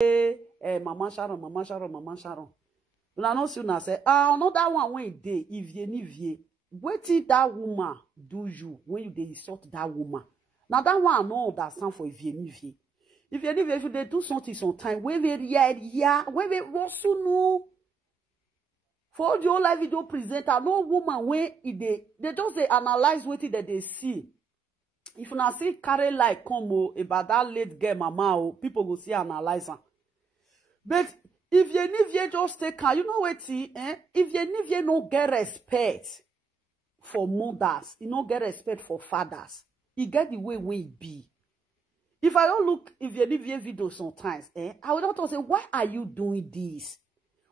Mama Sharon, Mama Sharon, Mama Sharon. Una no see una say, another one when it dey, Ivie. Wetin that woman do you when you dey insult that woman? Now that one I no understand for Ivie. If you dey do something sometime, when we no. For the whole life video presenter, no woman when they just dey analyze wetin they see. If una see carry like come about that late girl mama people go see analyze her. But if you just take her, you know what? If you no get respect for mothers, you no get respect for fathers, you get the way it be. If I don't look if you video sometimes, I would not say, why are you doing this?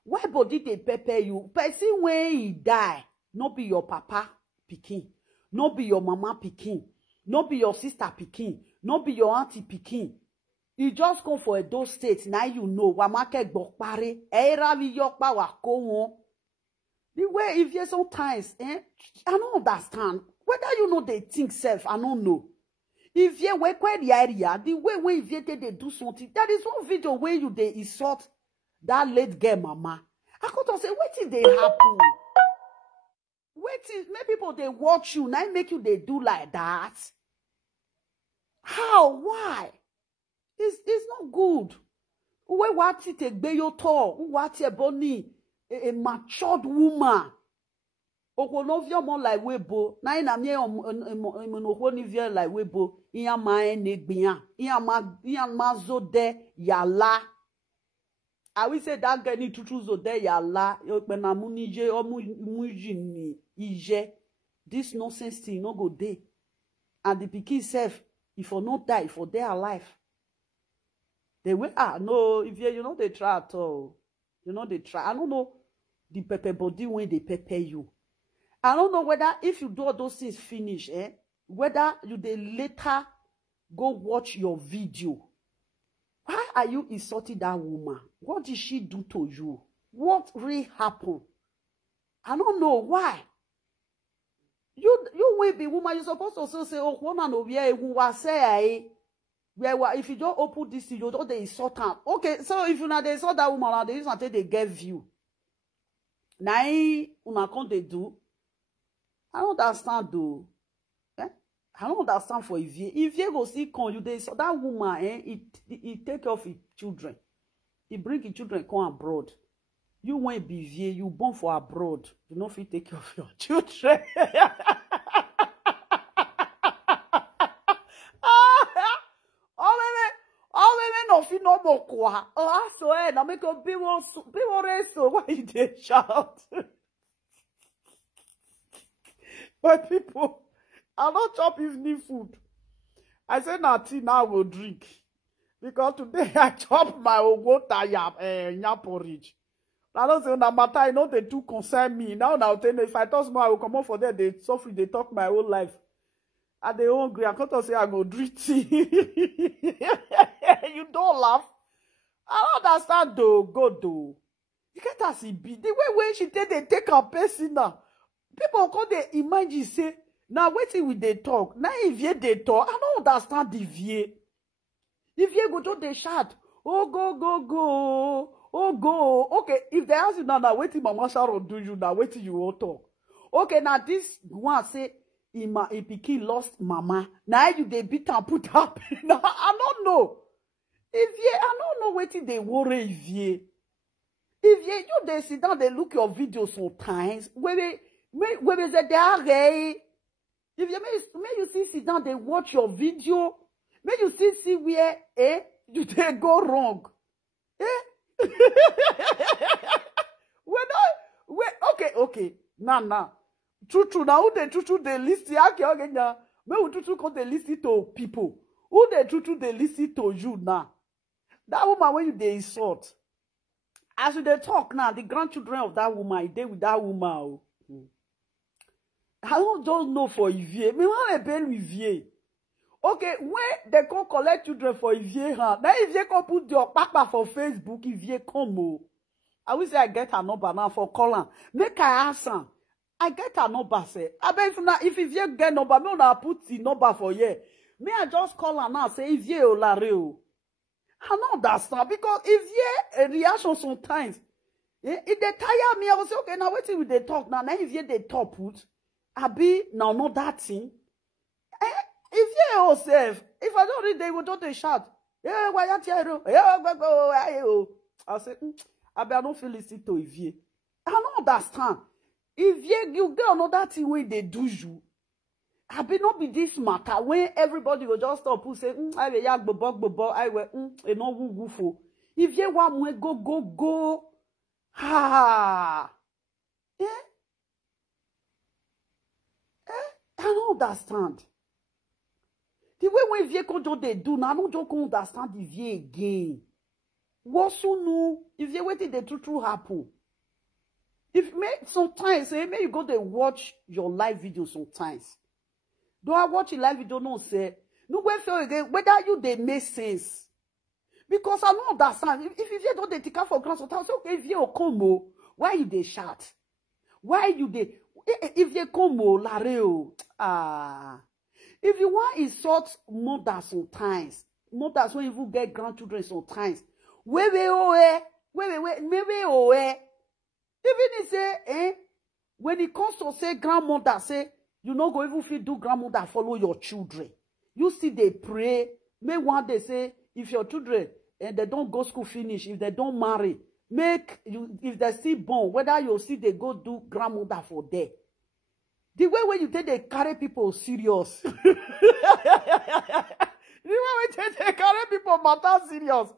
Why body they pepper you? Person when he die, not be your papa pikin, not be your mama pikin, not be your sister pikin, not be your auntie pikin. You just come for those states, now you know. Wamake gbokpare, ravi yokpa wako. The way if you sometimes, I don't understand. Whether you know they think self, I don't know. If you work quite the area, the way when if you they do something, that is one video where you they insult that late girl mama. I could say, what did they happen? Wait, make people they watch you, now make you they do like that. How? Why? It's not good. We want to take bayo to, we want to boni a matured woman. Okonovia more like webo. Na ina mie omonivia like webo. Iya ma enegbian. Iya ma zode yala. I will say that girl need to choose zode yala. Yopena munije omuji ni ije. This nonsense thing no go dey. And the pikin self, if you not die, if you they alive. They will no, if you know they try at all. You know they try. I don't know the pepper body when they pepper you. I don't know whether if you do all those things finish, whether you they later go watch your video. Why are you insulting that woman? What did she do to you? What really happened? I don't know why. You will be woman. You're supposed to also say, oh, woman over here who was say, if you don't open this, you don't they insult her. Okay, so if you not they insult that woman, they use until they give you. Now, una can't they do? I don't understand though. I don't understand for Ivie. Ivie go see con you dey so that woman he take care of his children. He bring his children come abroad. You won't be Ivie, you born for abroad. You know if you take care of your children. Oh women no fit no more kwa. Oh I swear na make a be one so why you dey shout? But people, I don't chop evening food. I say nothing now I will drink. Because today I chop my water yam porridge. I don't say no matter, I know they do concern me. Now tell me if I talk more, I will come out for them. They suffer, they talk my whole life. And they hungry. I can't say I go drink tea. You don't laugh. I don't understand though. Go though. You can't see be the way when she take her person now. People come they imagine say, now waiting with they talk. Now if they talk, I don't understand the Ivie. Ivie go to the shout, oh go, oh go. Okay, if they ask you now waiting Mama Sharon do you now waiting you will talk. Okay, now this one say a pikin lost mama. Now you they beat and put up. Now I don't know. Ivie, I don't know waiting they worry Ivie. Ivie, you they sit down, they look your videos sometimes. Where is it there? If you may you sit down, they watch your video. May you see where you they go wrong. Okay. Nah. True. Now who they true they listen? Okay. Now, may who true come they listen to people. Who they true they listen to you now? That woman when you they insult. As you they talk now, the grandchildren of that woman, they with that woman. I don't know for Ivie. Me want to with Ivie. Okay, when they come collect children for Ivie, now Ivie come put your papa for Facebook, Ivie come. I will say I get her number now for calling. Make I ask her. I get her number, say. I bet if Ivie get number, me wanna put the number for you. Me I just call her now, say Ivie Olare. I don't understand because if you a reaction sometimes, if they tire me, I will say, okay, now wait till they talk. Now if you they talk put, I be now not that thing. If you yourself, if I don't read, they will don't shout. Yeah, why you here? Yeah, go. I say, I don't feel listening to Ivie. I don't understand. If you get another thing when they do you, I be not be this matter when everybody will just stop and say, I will yak bobo, I will no woo for. If you want me go, ha. Yeah. I don't understand. The way when Ivie can they do now, I don't understand Ivie again. What so no? If you waiting the true happen. If sometimes may you go to watch your live video sometimes. Do I watch a live video? No, say no way feel again whether you they make sense. Because I don't understand. If you don't they take out for granted, sometimes okay, if you come, why you they shout? Why you they if you come lareo if you want insult mothers sometimes, mothers when you get grandchildren sometimes, wait, even if say, when it comes to say grandmother, say, you no go even fit do grandmother follow your children. You see they pray. May one day say, if your children and they don't go school finish, if they don't marry, make you if they still born, whether you see they go do grandmother for them. The way when you take they carry people serious. The way when they carry people matter serious.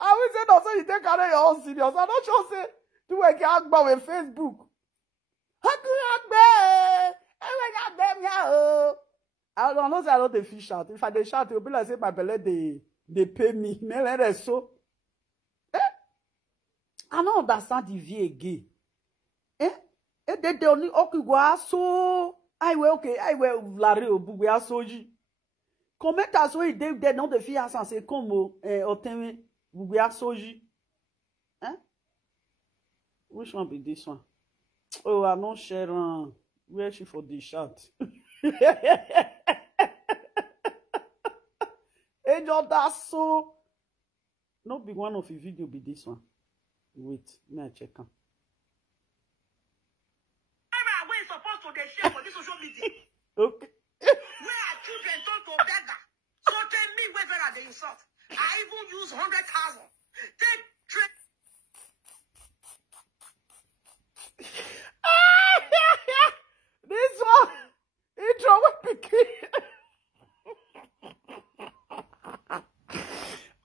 I will say no, so you take carry your own serious. I'm not sure say do a gang with Facebook. I don't know say I don't dey fish out. If I dey shout, it'll be like say my belly they pay me. Me so. I don't understand the view again. They only okay go so. I will okay. I will lare obu we asoji. Commenters wey they not the fear and say come otemi we asoji. Which one be this one? Oh, I know Sharon. Where she for the shot? Angel, that's so. No be one of the video be this one. Wait, may I check on. Where is supposed to they share for this social media? Okay. Where are children told to beggar? So tell me whether they insult. I even use 100,000. Take trade. This one, intro with Piki.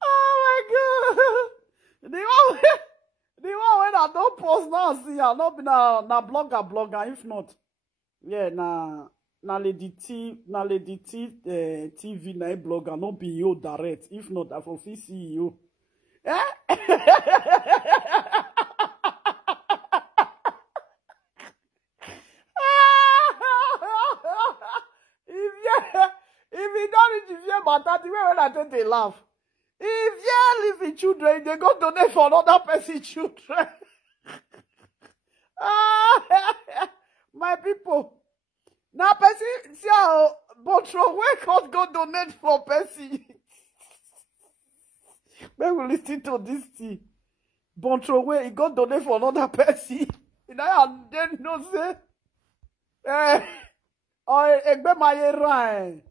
Oh my God! The one when I don't post now, see, I not be na blogger. If not, yeah, na Lady T, TV na blogger, not be you direct. If not, I for see you. Eh? If you don't reach if matter, the way when I think they laugh. If you live with children, they go donate for another person's children. My people. Now person see how Botro where can't go donate for person. When we listen to this thing, Botro where he go donate for another person. And I then no say or egbe maye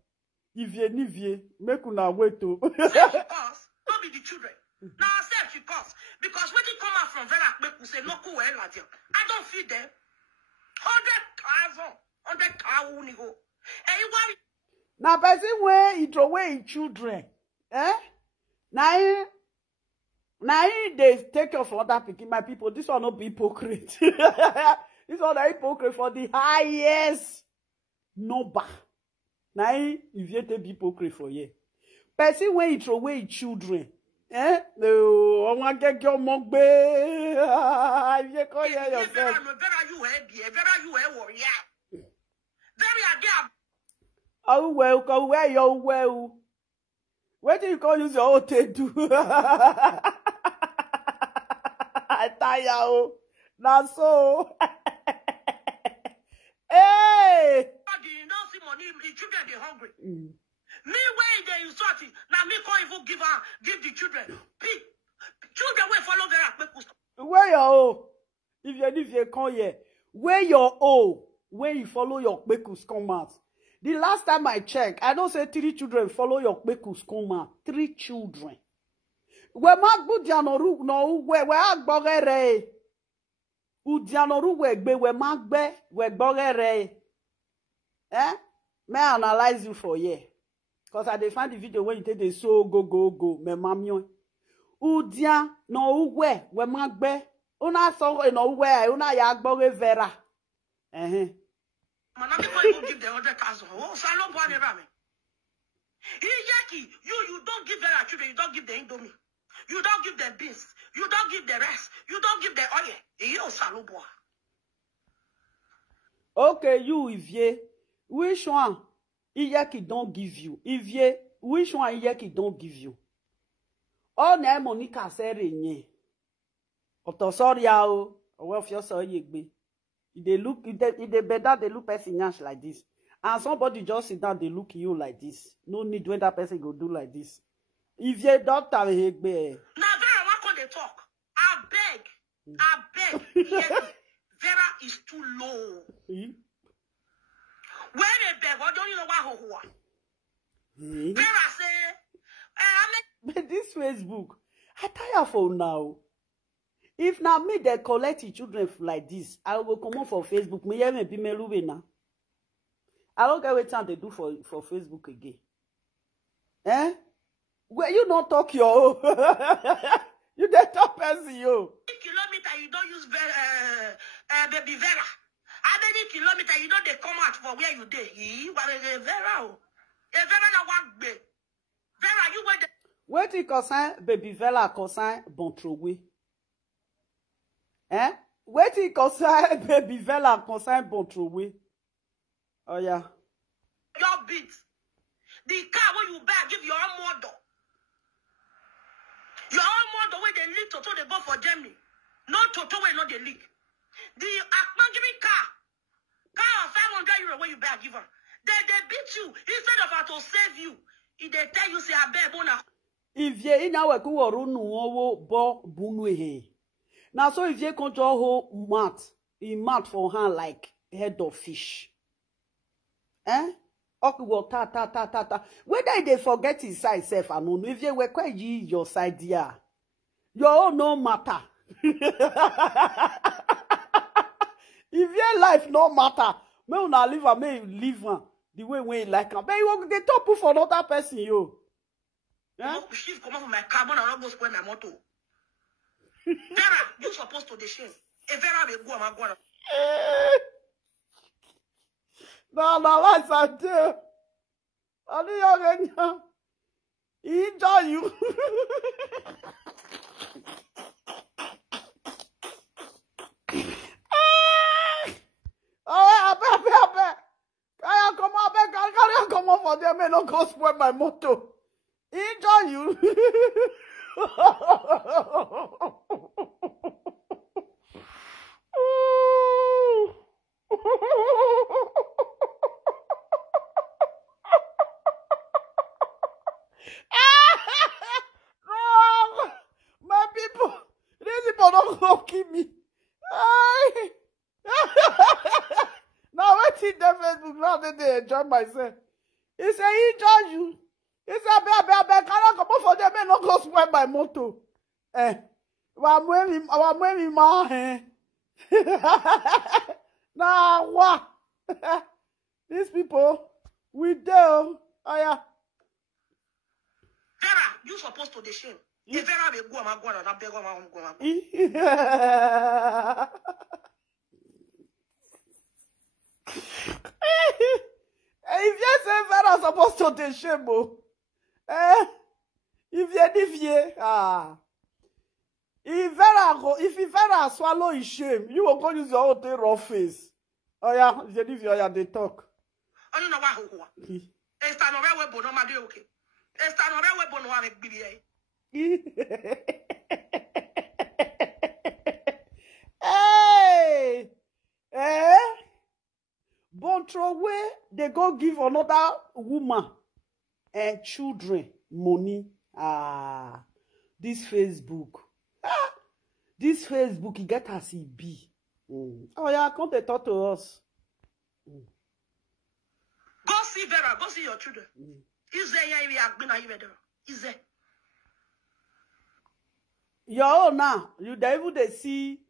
Ivie, make una wait to. Don't be the children. Now self you cause. Because when you come out from Vera, make you say no cool I don't feed them. 100,000 unigo. And you want now person where he throw away his children. Now they take off for other picking my people. This one not be hypocrite. This one a hypocrite for the highest number. Now, if you take hypocrite for you, person when you throw away children, no, I want to get your mug. If you call yourself, very idea. oh well, go where you well. Where do you call use your own to do? I tire. That's so. Hey. Money, the children they hungry. Me where they insult it. Now me call even give the children. Children will follow Vera Kpekus. Where your O? If you come here, where your O? When you follow your Kpekus come out. The last time I checked, I don't say 3 children follow your Kpekus come out. 3 children. We magbu dianoru no we agbogere. U dianoru we gbe we magbe we gbogere. May I analyze you for here. Because I dey find the video when you take the so go me mamio. U dia no we magbe. Una so no we una ya gbogere Vera. Man, I'm going to give the 100,000. Oh, Salon Boy, Rami. You don't give Vera children, you don't give the Indomie. You don't give the beans. You don't give the rest. You don't give the oil. You Salon Boy. Okay, you, Ivie. Which one Iyeki don't give you? Ivie, which one Iyeki don't give you? Oh, ne Monica say renye. Oto sorry o. Well, if you saw Yegbe. They look, if they better, they look person like this. And somebody just sit down, they look you like this. No need when that person go do like this. If you doctor, Hegbe. Now, Vera, what can they talk? I beg. Vera is too low. When they beg, what don't you know what? Vera say, but this Facebook, I tire for now. If now me they collect the children like this, I will come on for Facebook. Me even be me now. I don't get what time they do for Facebook again. Where you don't talk your you don't talk person yo. Kilometer you don't use baby Vera. How many kilometers you don't they come out for where you dey? You but Vera. Vera na what be? Vera you went. What it concern baby Vera concern Bontrowe? What it concern baby Vera concern Bontrowe? Oh yeah. Your beat. The car when you buy, give your own model. Your own model where they leak Toto, they go for Germany. No Toto where not they leak. The Okpamen giving car of 500 euro when you buy, give her. They beat you instead of her to save you. If they tell you say I bear bona. If you in our kuwarunu owo bo bunwe. Now so if you control whole mat, mat for her like head of fish. Okay, well, ta. Whether they forget his side self, I don't know. If you were quite your side, yeah. Your own no matter. If your life no matter, may una live and may live the way we like. But you they top for another person, yo. Shift come off my carbon and almost spoil my motor. Vera, you supposed to the shame. If Vera will go, I'm going. No, that's a deal. I didn't know. He done you. I bet. I come on for them and not go spoil my motor. He done you. Don't kill me. Now I see the Facebook now that they enjoy myself. He said he judge you. He said can I come up for them and not go spoil my motor? I'm wearing my hand. Now what? These people we do. Oh yeah. Vera, you supposed to the shame. If Vera be go, I'm going to beg on. If you say Vera supposed to the shame, if you Vera swallow his shame, you will go use your own raw face. Oh yeah, if you they talk. I don't know why. It's time away with no matter okay. It's time away with no one BBA. Hey, Bontrowe, they go give another woman and children money Ah, this Facebook. Ah, this Facebook, he get as he be. Oh yeah, come to talk to us. Go see Vera, go see your children. Is there Ivie have been Ivie there? Is there? Your own now, you even they see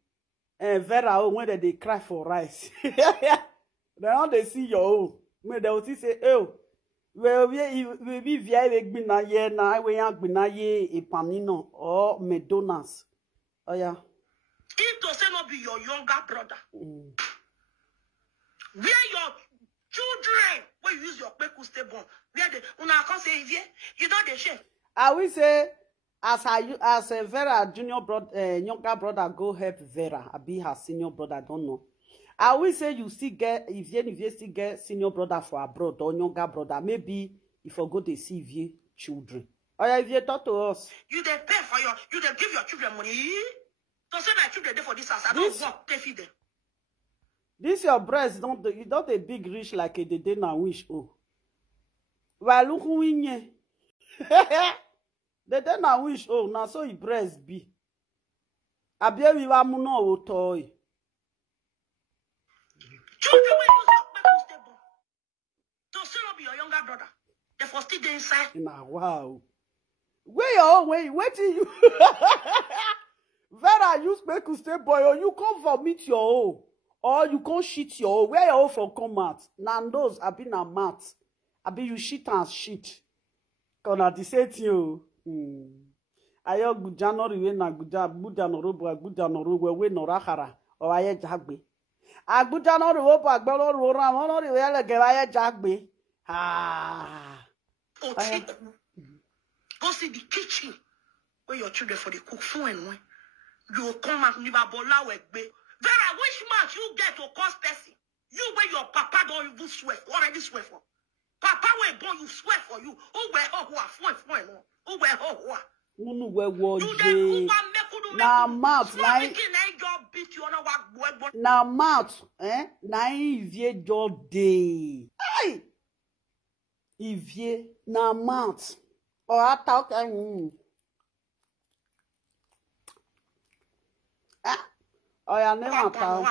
Vera when they cry for rice. They don't they see your own. When they will say, oh, well, we be via na ye na we yang bina ye e panino or McDonald's. Oh yeah. It does not be your younger brother. Where your children when you use your peku stay born. Where they una can say Ivie, you know the shame. I will say as a Vera junior brother, younger brother go help Vera. I be her senior brother, I don't know. I will say you still get Ivie still get senior brother for abroad or younger brother. Maybe if you go to see Ivie children. Oh yeah, Ivie talk to us. You they pay for you they give your children money. So say my children there for this house. I don't work, they feed them. This your breast don't a big rich like a day na wish oh. Well look who in ye. The day na wish oh now so your breast be. Abia we wa muno o toy. Children when you stop stable. To still not be your younger brother. They for still there inside. Nah wow. Where your own way? Waiting you. Vera you make you stay boy or you come for meet your own. Or you can't shit your own. Where your own from come out? Nando's have been a mat. I be you shit and shit. Gonna decide you. Ayo gujano riwe na guja buja no robo guja no robo we no rahara o aye jagbe. Aguja no robo agbelo ro ran won no riwe le ge aye jagbe. Ah. Go see the kitchen where your children for the cook food and when you come and never bola wegbe. Vera, which match you get to cause person? You where your papa don't even swear, already swear for. Papa where born you swear for you. Who where who are fine no. Who where who are. Unu where was you? Na mouth na mouth na Ivie jode. Hey. Ivie na mouth. Or I talk Oh, yeah, never go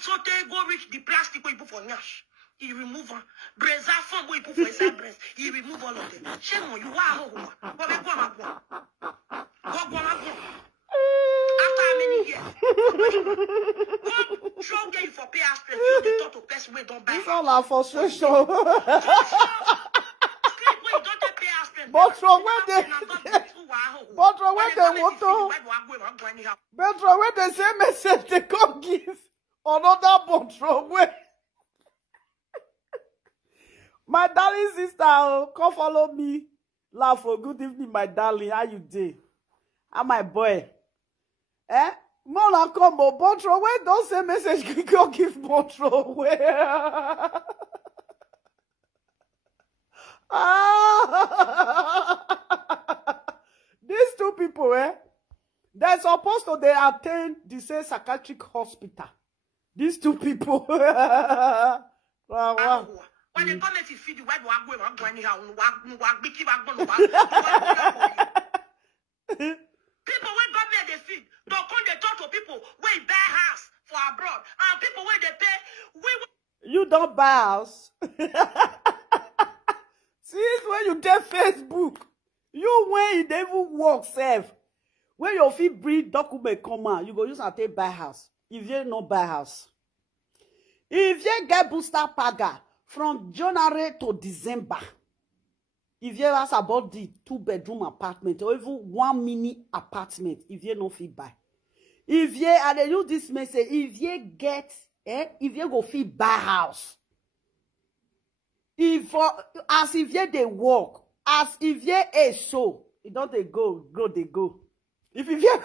sote, go reach the plastic where you put for Nash. He remove one. Breza form where you put for inside breast. He remove all of them. Shame on you. Wow. Go. After how many years? Go show you for pay aspirin. You the thought to person where don't buy. It's all our frustration. But from where they say message they come give another bottle where my darling sister come follow me laugh for good evening my darling how you dey and my boy Mona come bottle where don't say message go give bottle where these two people, they're supposed to attend the same psychiatric hospital. These two people. When they come to feed you, why do I go anyhow? People when go there they feed. Don't come they talk to people when buy house for abroad. And people when they pay, you don't buy house. See when you take Facebook, you when you even work safe. When your feet breed document come out, you go use and take buy house. If you no buy house, if you get booster paga from January to December, if you ask about the 2-bedroom apartment or even 1 mini apartment, if you no fit buy, if you and they use this message, if you get, if you go fit buy house. If as if ye they walk, as if ye a so, it don't they go. If you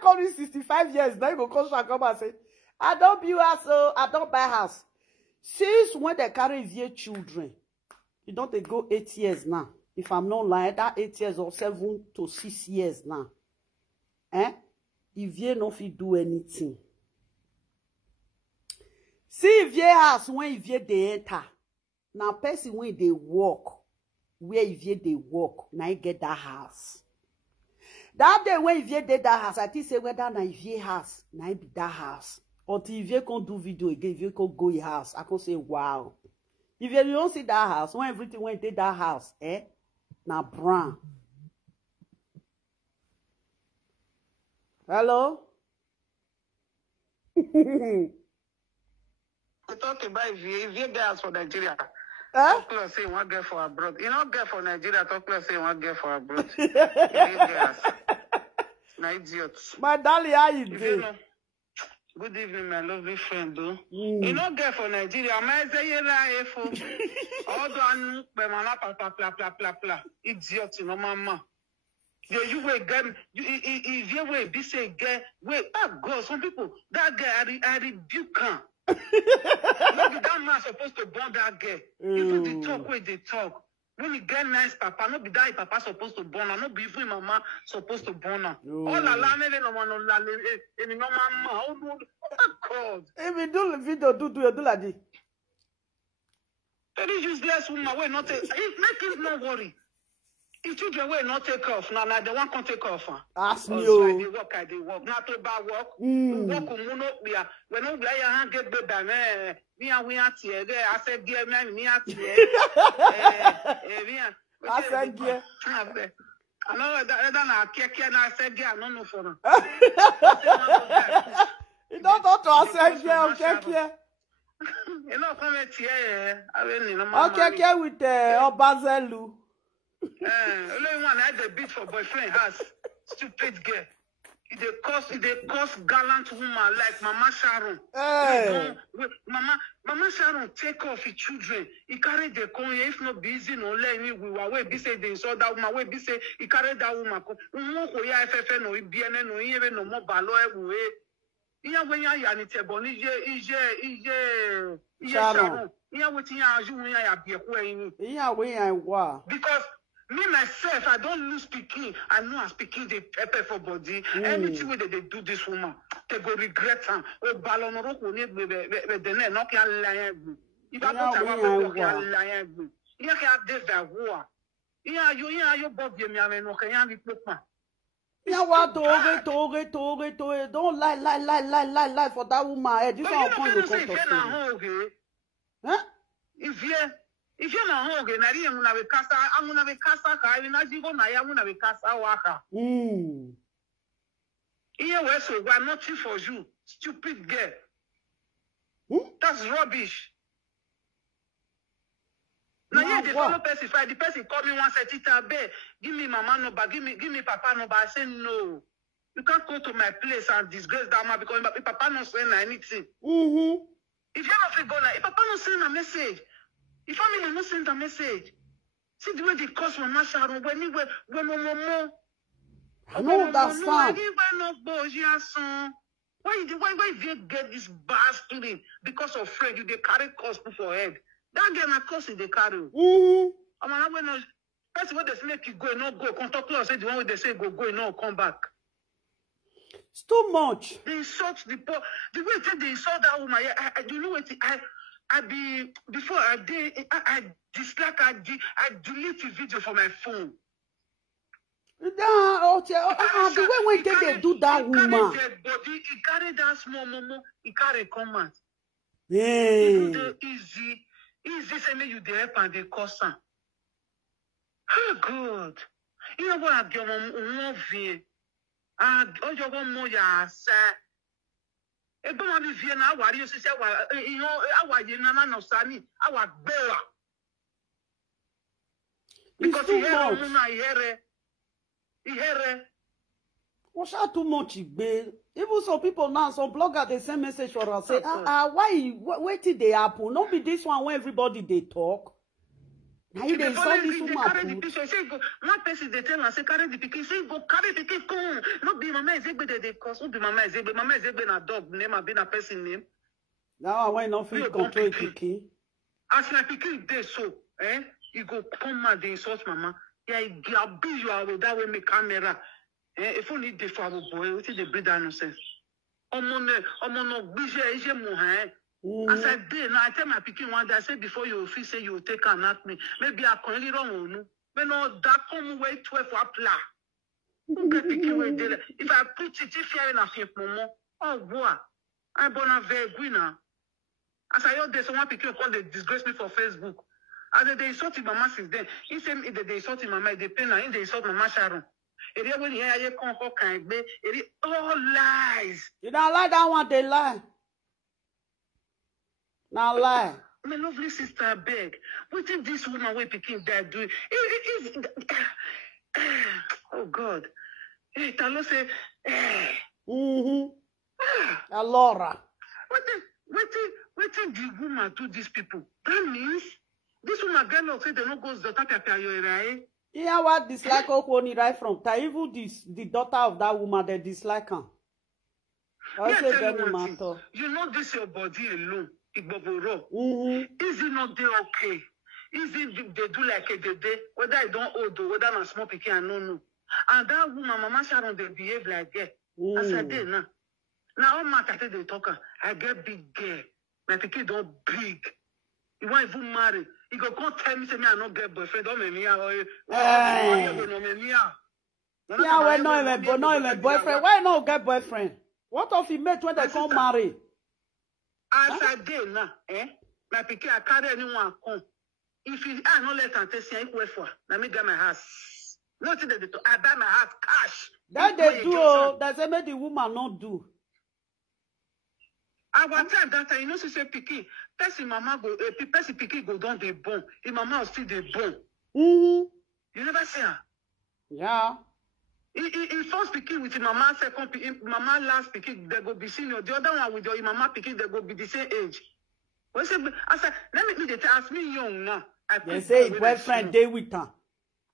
call you 65 years, then you go come and say, I don't build house, so I don't buy house. Since when they carry your children, it don't they go 8 years now. If I'm not lying, that 8 years or 7 to 6 years now. If you no fit do anything. See if ye house when if ye they enter. Now person when they walk, where Ivie they work, now I get that house. That day when Ivie did that house, I think say whether na Ivie house, now be that house. Until Ivie can do video again, Ivie can go in house. I can say, wow. If you don't see that house, when everything went to that house, now brown. Hello? We talk about Ivie girls for Nigeria. Talk plus say one girl for abroad. You know, girl for Nigeria, talk plus say one girl for abroad. Ivie girls. Na idiots. My darling, how you doing? Good evening, my lovely friend. You know, girl for Nigeria, I say you like all the bla. Idiot, you know, mama. You wait, girl. If you wait, be say girl. Wait, that girl. Some people, that girl, I rebuke her. Maybe that man supposed to burn that girl. Even the talk where they talk. When you get nice papa, not be that papa supposed to burn her, not be even mama supposed to burn her. All alone, no man, no mama. Oh God! If you do the video, do like this. Very useless woman. Wait, not take. Make it not worry. If children will not take off, now they won't come take off. Ask me. I dey work. Not to bad work. Work when no play your hand get better, man. We are here. I said, "Give me here." I said, "Give." I know that I said, "Give." No for them. You don't talk to us, "Give." You know, come here. Okay, with Obazelu. Only one had the beat for boyfriend has stupid girl. They cost gallant woman like Mama Sharon. Hey. Mama Sharon take off his children. He carried the coin. If not busy, no let me. We were be say they saw that woman. We be say he carried that woman. No even no more balo everywhere. Iya when ya yanite boni ije Sharon. Iya wetin ya aju ya be ko yin. Iya when ya wa. Because me myself, I don't lose speaking. I know I'm speaking the pepper for body. Anything way they do this woman, they go regret her. Oh, ballon rock will need the net, not can lie. If I don't have a lie, you can't do that war. Yeah, you both give me a man, okay, I'm a yeah, what don't lie for that woman. This one point you huh? If you're not hungry, I'm gonna be casa. I'm gonna be casa. I'm gonna be casa. Waka. Here we so we're nothing for you, stupid girl. That's rubbish. Now yeah, the fellow person, the person call me once a tita bear. Give me mama number, give me papa number. I say no. You can't go to my place and disgrace that man because papa not saying anything. If you're not going, if papa not send a message. If family not send a message, see the way they cost Mama Sharon when no I don't understand. Why they get this bastard because of friend? You they carry cost for head. That girl na cost they carry. I'm not when person when they make you go no go. Contact us say the one where they say go no come back. It's too much. They insult the poor. The way they insult that woman. I do you know what before I dislike I delete the video from my phone. The way when they do that woman. He carried that small momo, he carry comment. Yeah. Easy say me you dey help and they cost her. Oh God. You know what I get on vie. Oh you want more ya say. Ebe ma bi vie na awari o sise wa awaye na no sani awa gbewa. Because he here. What's that too much, babe? Even some people now, some bloggers, they send message for us, say, why till they happen? Not be this one when everybody they talk. Now you they saw this woman. Carry the picture. Say go. One person they tell us say carry the picture. Say go carry the picture. Come. Not be mama Ezegbe they cause. Who be mama Ezegbe? Mama Ezegbe na dog name and be na person name. Now why not feel control picking? As na picking they so, you go come mad they insult mama. Yeah, you be you are that way make camera. If only the father boy, what is the breed nonsense? Omo no bije mu As I did, now I tell my picking one day, I say before you feel say you take and at me, maybe I can wrong or no. But no, that come way 12 for apply. Who get picking way there? If I put it, if you're in a few more, oh boy, I'm born a very winner. As I heard there's someone picking call they disgrace me for Facebook. As they insulted Mama since then. He said they insulted Mama, they pay now, they insult Mama Sharon. All lies. You don't like that one, they lie. Now lie. My lovely sister, beg. What if this woman way picking that do? Oh God. Hey, Talo say. Alora. What if the woman do these people? That means this woman girl say they don't go to the top. Yeah, what dislike Okoni right from? Even the daughter of that woman, they dislike her. Yeah, you know this your body alone. Is it not they okay? Is it they do like a day? Whether I don't old or whether I'm small picking, I don't know. And that woman, Mama Sharon, they behave like that. As I did now. Now all my they talk. I get big girl. My picking don't big. You want even marry? You go come tell me say me I not get boyfriend. Don't make me Yeah, we not even boyfriend. Why not get boyfriend? What if he met when they come marry? As I did now, my pikin I carry anyone come. If you are not let and test you wait for, let me get my house. Nothing that I buy my house cash. That they do, that's a make the woman not do. At one time that time, you know, she say pikin, person mama go, person pikin go down the bone. The mama will still the bone. You never see her. Yeah. He first picking with mama, second picking, mama last picking, they go be senior. The other one with your mama picking, they go be the same age. Well, I said, let me ask me young now. They say boyfriend day with her.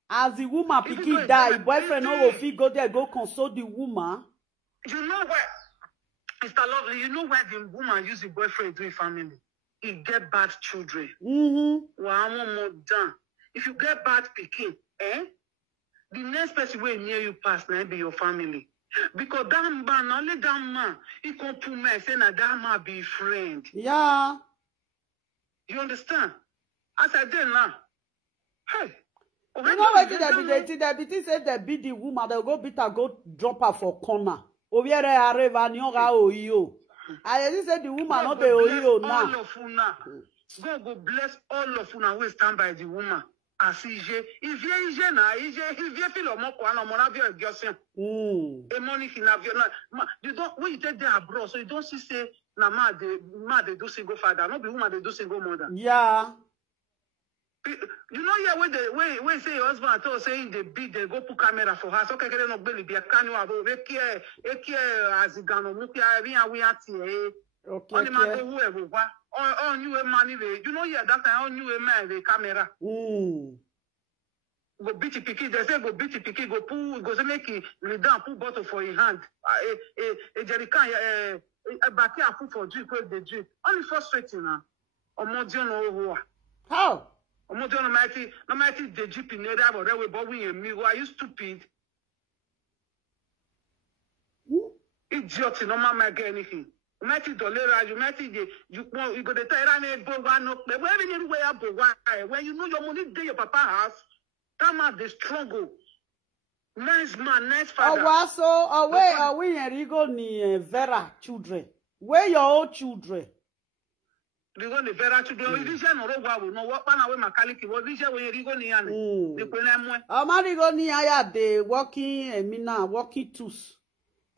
As the woman picking die, boyfriend no go fit go there, go console the woman. You know what, Mr. Lovely, you know why the woman use the boyfriend to a family? He get bad children. Well, I'm more done. If you get bad picking, the next person will near you pass now be your family. Because that man, only that man, he come to me and say that man be friend. Yeah. You understand? As I did now. Hey. You know what they be say they beat the woman, they'll go beat her, go drop her for corner. Oviere areva nyonga oyo. I just said the woman not the oyo now. All of you now. God go bless all of you now who stand by the woman. As Ivie na Ivie feel more kwa mo na vio egiosin. E money fi na vio na. You don't when you take there abroad, so you don't see say na ma they do single father, not be woman they do single mother. Yeah. You know yeah when say your husband told saying they beat they go put camera for her. So kekere no gbeli bi kan wa bo eki azigano mu ki ari awi ati Okay. Only man who ever on you a money you know yeah that time on you a man the camera. Go beat the picky, they say go beat the picky, go pull, go make it lay down, pull bottle for your hand. A jerrycan, a backyard put for drink, where they drink. Only frustrating now. Or more no how? Or more no mighty the jeep in the other way, but we and me, who are you stupid? Idiot, no man get anything. You might dollar, you might you go to Thailand, when you know your money, your papa house. That man, they struggle. Nice man, nice father. Are we Rigo ni Vera children? Where your old children? Rigo ni Vera children. We didn't know what we know. What man away Makaliki? What did you say? Rigo ni ane. The Queenamwe. Rigo ni aya de working mina working tools.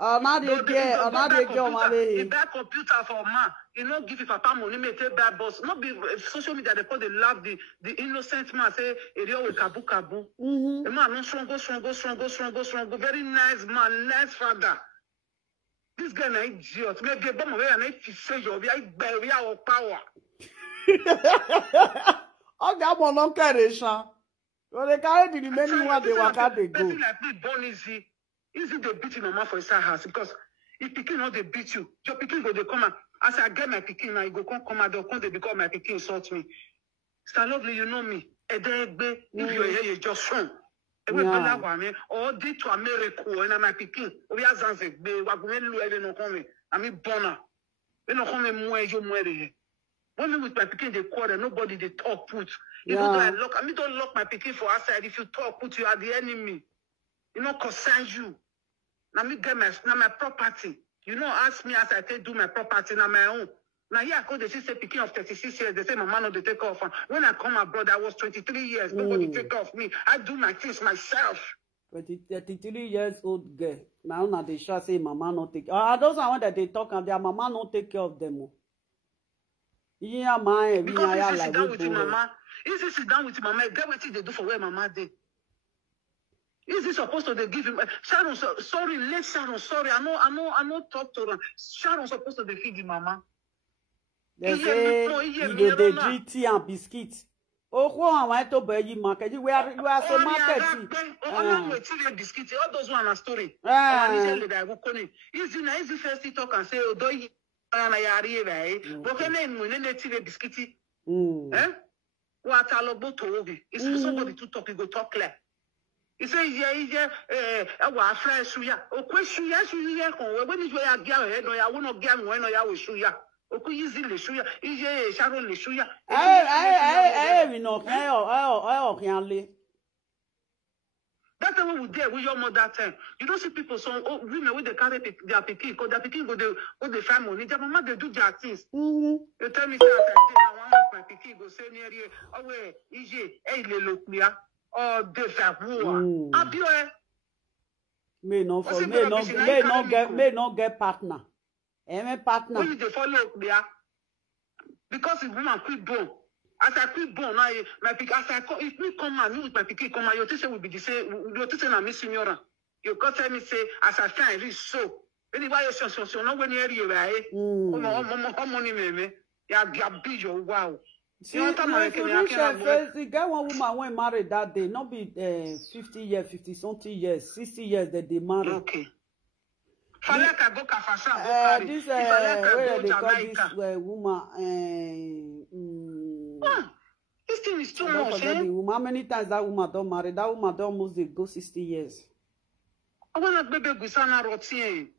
Another get that computer for man. You know, give it papa money, may take bad boss. Not be social media, they call they love the innocent man, say, area with kabu kabu. The man, no strong, go. Very nice man, nice father. This guy, an idiot. Maybe a bomb away and I say, you'll be our power. Oh, that one, don't carry, Sean. Well, they carry the remaining one, they walk out, they go. Like me, born easy. Easy they beat you no more for his house because if pikin not they beat you, your pikin go they come and as I get my pikin now, you go come and they'll come they become my pikin insult me. Mr. Lovely, you know me. If you're here, you just son. Or did to a miracle and my pikin. We are Zanzibar, we are going to do no coming. I mean, Bona. We no come more you When me with my pikin, they quarrel, nobody they talk, put. Even though I don't lock my pikin for outside. If you talk, put, you are the enemy. You know, concern you. Now me get my property. You know, ask me as I take do my property, now my own. Now here I go, they say pikin of 36 years, they say my man no they take off. When I come abroad, I was 23 years, nobody take off me. I do my things myself. 33 years old girl. Now they shall say mama not take. Those are one that they talk and their mama not take care of them. Yeah, man. Because if you sit down with your mama, if you sit down with your mama, get what they do for where mama did. Is he supposed to give him Sharon? Sorry, let Sharon. Sorry, I know. Talk to her. Sharon supposed to feed the mama. They say you go dey drink tea and biscuits. Oh, I want to buy you market. You are so market. All those one a story. Easy first talk and say, oh, do you but can I tea biscuit? What I love to it's for somebody to talk, you go talk clear. He say, yeah, I fresh suya. Oh, question, yes, when is where I get ahead, or I will not get when I will suya. Oh, easy, the suya, is Sharon, the suya. We know, that's the way we did with your mother that time. You don't see people, so women when they carry their pikin, because their pikin go they find money. Their mama they do their things. They tell me, say, I want my pikin go say near here. Oh, wait, hey, look me up. Oh, they have war. May not get partner. Partner. When they follow there, because the woman quit bone. As I quit bone, now my pikin. As I if me come and me with my pikin come and your teacher will be the same. Your teacher na me senior. You go tell me say as I find reach so. Anyway, so no when you hear right. Oh, money me. Ya be your wow. See, you get one woman when married that day, not be 50 years, 50 something years, 60 years that they married. Okay. Faleka go Kafasha, this where they call this woman. This thing is too much. How many times that woman don't marry? That woman don't almost go 60 years. I want to baby Gusana Roti.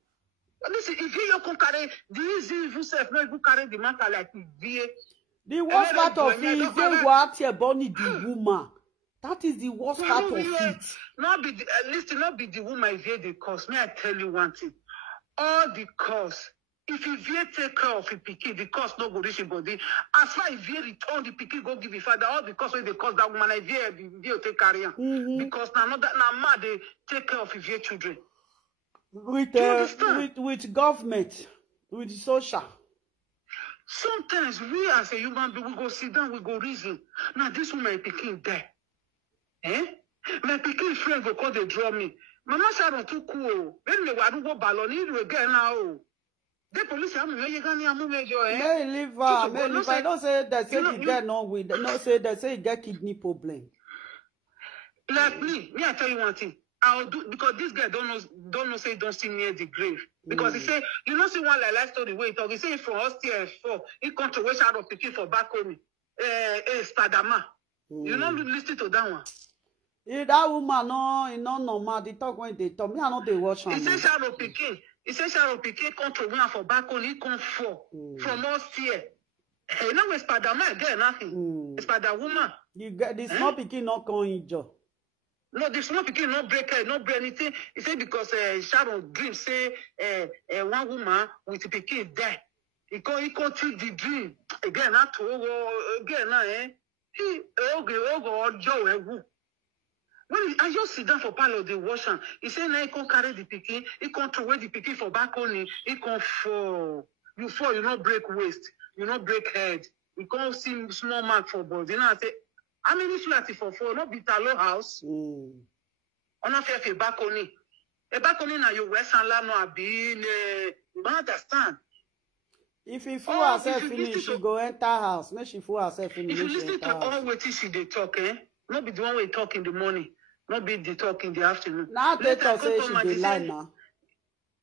Listen, if you can carry the easy yourself, no, you carry the matter like Ivie. The worst part of it is they what your body the woman. That is the worst part of it. Not be the woman Ivie the cause. May I tell you one thing? All the cause. If Ivie take care of the pikin, the cause no go reach your body. As far as Ivie return the pikin, go give the father all the cause when they cause that woman Ivie take carry on. Because now mad they take care of Ivie children. With government, with social. Sometimes we as a human being, we go sit down, we go reason. Now this woman pikin there. My pikin friend go call they draw me. Mama Sharon too cool. Then they want to go ballon again now. The police are moving. May leave her. I don't say that say you get no with. No say that say you get kidney problem. Like me, I tell you one thing. I'll do because this guy don't know say don't see near the grave. Because he say, you know, see one like story where he talk. He say from us here for he controversial out of pikin for back home. Spadama. You know listen to that one. If that woman no normal, they talk when they talk. Me I know they watch. He say Sharon pikin. He say Sharon pikin controversial for back home. He come for from us here. You know it's Spadama again nothing. It's Spada woman. You get this small pikin not come injure. No, the small pikin no break head, no break anything. He said because Sharon dream say one woman with the pikin die. He can't take the dream again. Not again now. He when I just sit down for parlor, they wash him. He said now he can't carry the pikin. He can't throw away the pikin for back only. He can't fall. You fall, you not break waist. You not break head. You can't see small mark for body. You know I say. How many flats for not be Talo house? On a fair balcony. A balcony now you West and Lano be you don't understand. If you fool herself finish, she go enter house. Make she fool herself finish. If you listen to all what she they talk, not be the one we talk in the morning, not be the talk in the afternoon. Now they talk say she be lie now.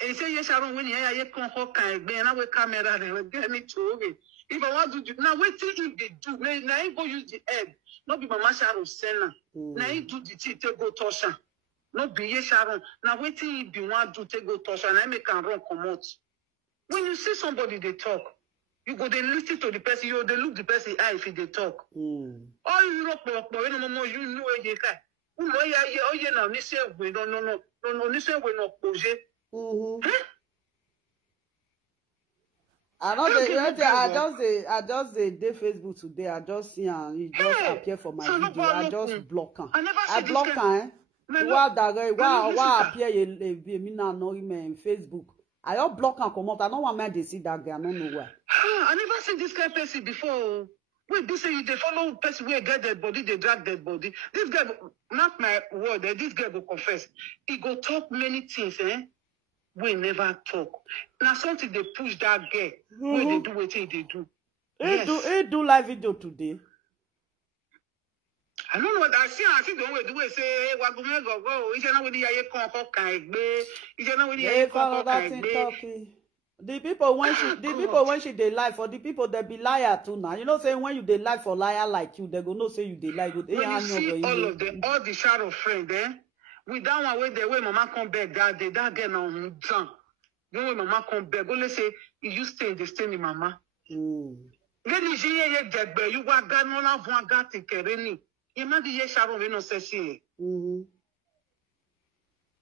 And say yes, Sharon, when you hear you come hawk and I will camera they will get me to it. If I want to do now, wait till if they do, now I go use the egg. Not be Mama Sharon Senna. Now he do the tea to go touch her. Not be ye Sharon. Now wait till he be one do to go touch her and I make her run come out. When you see somebody they talk, You go they listen to the person, you they look the person eye if they talk. All you know, no, you know you can. No, ni say we no, ni say we no projet. I just did Facebook today. I just see and he just appear for my video. I just block him. I block him. Why appear me now know him in Facebook. I just block him come out. I don't want me to see that guy. I don't know why. I never seen this kind of person before. Wait, this say they follow person where get dead body, they drag dead body. This guy, not my word, this guy will confess. He go talk many things, we never talk. Now something they push that girl. When they do what they do. He do live video today. I don't know what I see the way do it say what go go. Is not with the aye con be. Is not with the aye con be. The people when she they lie for the people they be liar too now. You know say when you they lie for liar like you, they go no say you they lie good. When you see all of them, all the Sharon friend with that one way the way mama come back that day, that girl now down. The way mama come back, go let's say you stay in mama. Then you see ye get be you wa ga no na vo ga ti kere ni. You ma di ye Sharon we no say see.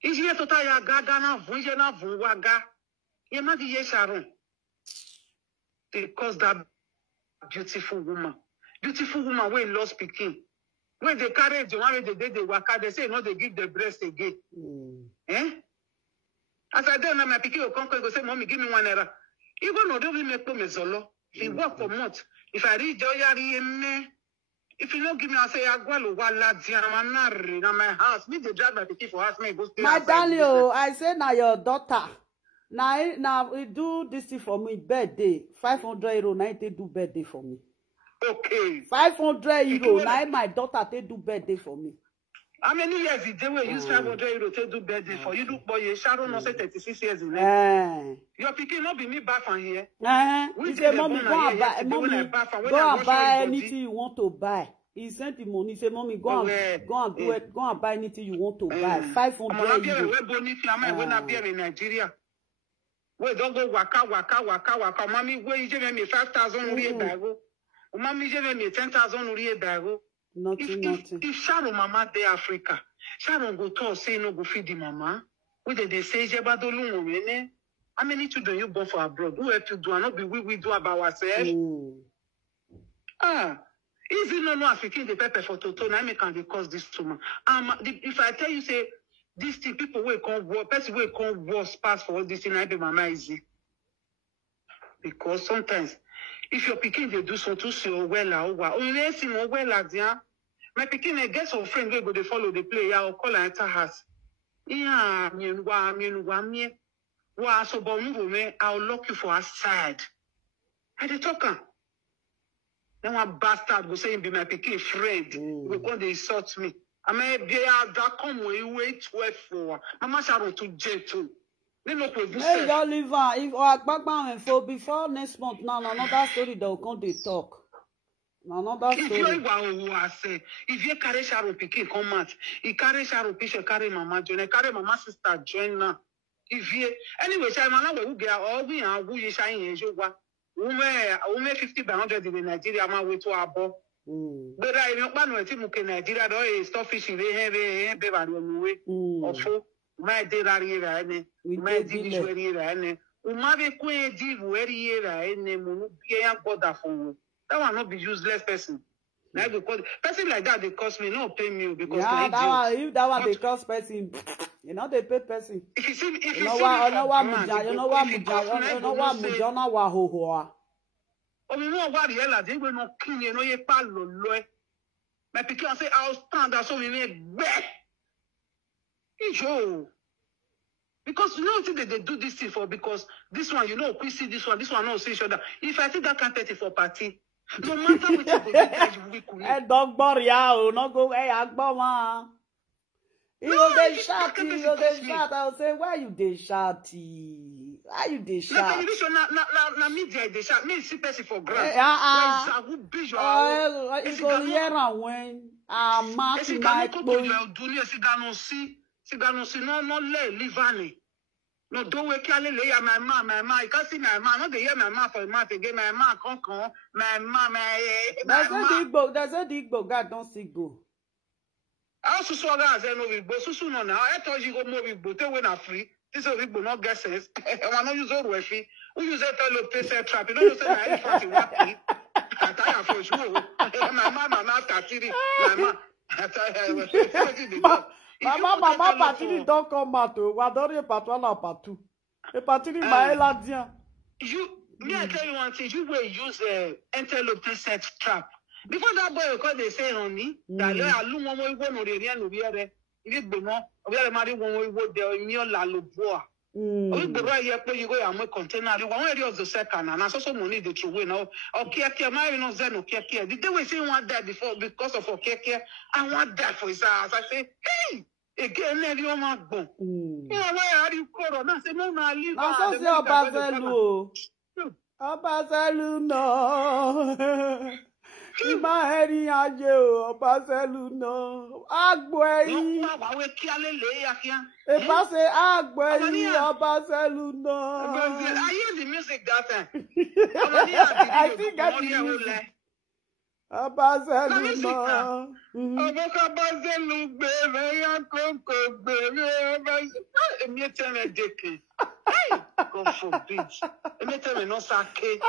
Is ye tota ya ga na vo je na vo wa ga. You ma di ye Sharon. Because that beautiful woman wey lost pikin. When they carry the one they waka, they say no, they give the breast again. As I don't know, my pikin will come go say, Mommy, give me 1 naira. Even though we make me solo, he work for months. If I read Joyari, if you don't give me, I say, I go to Waladziamanari, na my house. Me, they drive my pikin for house, me go stay. My darling, I say now your daughter. Now we do this thing for me, birthday. 500 euro, now they do birthday for me. Okay. 500 euro. Now my daughter they do birthday for me. How many years did they use 500 euro to do birthday for you? Do boy, Sharon not say 36 years in there. Your picking not be me back from here. He say, Mommy, go and buy anything you want to buy. He sent the money. He say, Mommy, go and do it. Go and buy anything you want to buy. 500 euro. When I be in Nigeria. We don't go waka. Mommy, where you give me 5,000 uriye Mommy, give me 10,000 uriye Nothing. If Sharon mama de Africa, Sharon go talk say no go feed the mama. We they say Jebadolu mene. How many children you born for abroad? Who have to do and not be we do about ourselves? Easy no African the pepper for Toto. Now me can they cause this tumor. If I tell you say this thing people will come work, person will come worse pass for all this thing. I be mama easy because sometimes if your pikin they do something so well only see more well my pikin I guess some friend will go they follow the play or call her enter house. Yeah, me so me I'll lock you for a side. I dey talk am. Then one bastard go say him be my pikin friend. We go they insult me. I may be that come wait 12 for Mama Sharon to jail too. Hey, Oliver, if Okpamen for before next month now, another story that will come to talk. Another story. If you carry Sharon pikin come out, he carry Sharon picture, carry Mama join, carry Mama sister join now. If you anyway, say man, we get all we and who you shine in Jowa. We 50 by 100 in Nigeria, man, we to abo. But I don't know if you Nigeria do stop fishing. They have be way of my dear ane my dear ane umabe kwe di weriera ene munu ya goda for that one not be useless person. Now because person like that they cost me no pay me because yeah, that one they cost person. You know they pay person. If you see you know what mujana wa hohoa. Oh you know what yella they will not clean you know ye pa lolo. My pikin say I'll stand that so we make back. Because you know what they do this thing for because this one, you know, we see this one not see each other. If I see that can't for party, no matter what you do, hey, dog boria, no go hey agboma. You know they shout, I'll say, why you they shouty? Why you they shout? Na media they shout. Me see person for ground. It's go here and when mark my no le livani. No, don't wake up, my mama. You can't see my mama. Not the hear my mama for a month again. My mama can't come. My mama. That's a Igbo God don't see go. I also saw that as I know Igbo. So no now. I thought you go more Igbo. They were free. This is Igbo not get sense. I not use all Wi-Fi. Who use it to look place trap? You don't say my elephant in what key. I tell you for sure. My mama not catching my mama. I tell you. Mama patini don't come out. Wadori patwana patu. E patini maela dia. Me I tell you one thing. You will use antelope set trap. Before that boy, because they say honey, that you are long one way one or the end of the other. If you know, we are married one way what they are in your la loboa. We go right here, you go and make container. The one area of the second, and I saw some money they throw away now. Okay, my no zen, okay. Did they say want that before because of okay? I want that for his house. I say, hey. Again, you want go. Yeah, why are you called? I say, no, I leave. I say, Obazelu. Obazelu, no. Ima heri aje o, Obazelu, no. Agboyi. If I say Agboyi, Obazelu, no. I hear the music that time. I think that's the music. Abazelu no. Abazelu bebe ya koko bebe. Emi tell me deke. God forbid. Emi tell me no sake.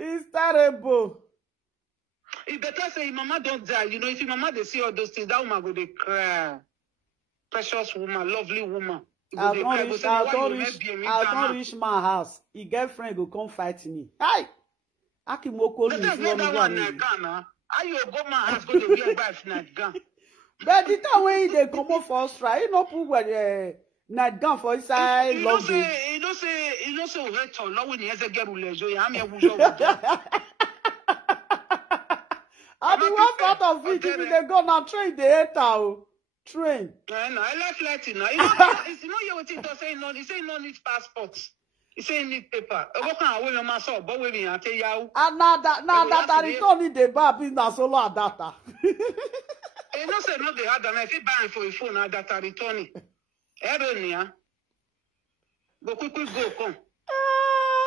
It's terrible. It better say mama don't die. You know, if your mama they see all those things, that woman go they cry. Precious woman, lovely woman. I don't reach my house. His girlfriend go come fight me. Hi. Akimoko ni that one Ghana. How you go my house go to be a wife night gun? But the time when they come up for strike, you know put where night gun for inside. You don't say return. No when you have a girl who lejo, I'm here who job. I be one part of it. If they go now train the hater train. I like Latin. You know what it does say no. He say no need passports. He say need paper. What kind of way your man saw? But we I tell you. And now that I return need the bar business solo data. You know say no they had and if you buy for your phone and data return it. Eronia. Go quick go come.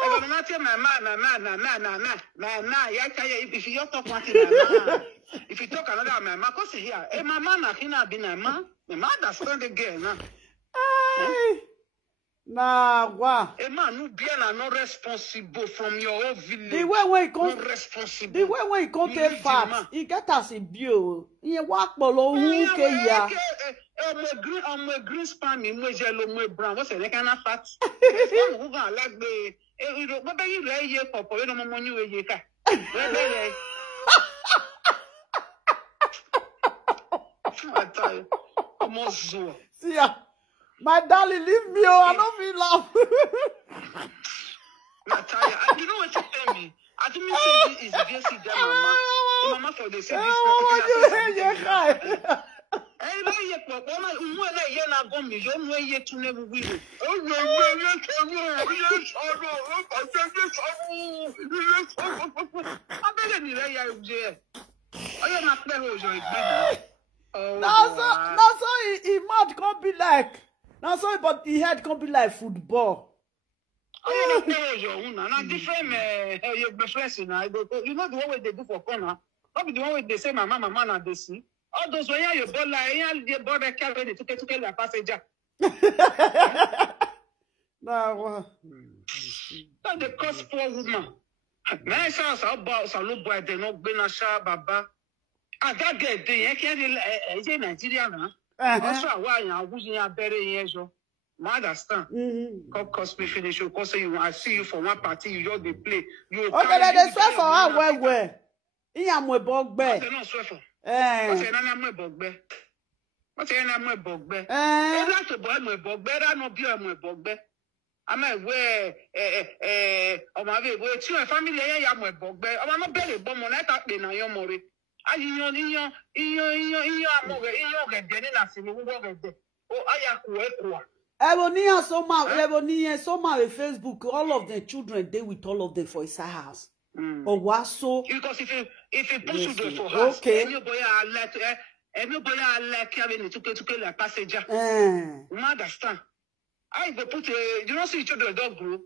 I go not tell my man. If you talk one thing, my man. If you talk another my man, cause here, my man na hina be my man. My man understand the girl now. Nah, what? A man who be not responsible from your own village. The way he comes, not responsible. The way he comes take fat, he get us a bill. He walk below who can ya? I'm a green spam, I'm a yellow, brown. What's it? Kind of fat. Who gonna like the? What about you? Lay here, papa. You know, mama, you here. I tell you, I'm all so. See ya. My darling, leave me. I don't feel love. Natalia, you know what you tell me? I don't mean say this is just it, mama. Mama for the say this. Hey, no, you pop. Mama, you know that you're not going to be. You know you're too never will. I better be there. I am not playing. Now so he mad can't be like. Now so but he head can't be like football. Oh, you know, not different. Your friends, you know the one they do for corner. Not the one they say, mama, and they see. All those when you ball like you bought a car ready to get a passenger. Now, that's the cost for woman. Nice house about Salute boy, they not been a sharp baba. I that get the can't say Nigeria now. Also, why I was in a better years. I understand. Cost me finish. Because I see you for one party, you just they play. You okay, they swear for her where? He am with bugbear. They not swear for. What's your name? My bugbear. What's your name? My bugbear. I like to buy my bugbear. I know be my bugbear. I might wear on my way. Where two family are my bugbear. I'm not belly bomb on that in a young mori. I Evonia Soma Facebook, all of the children they with all of them for his house. Or what so? Because if you push children for house, okay. Everybody I like having to get a passenger. You understand? I go put you don't see children don't grow.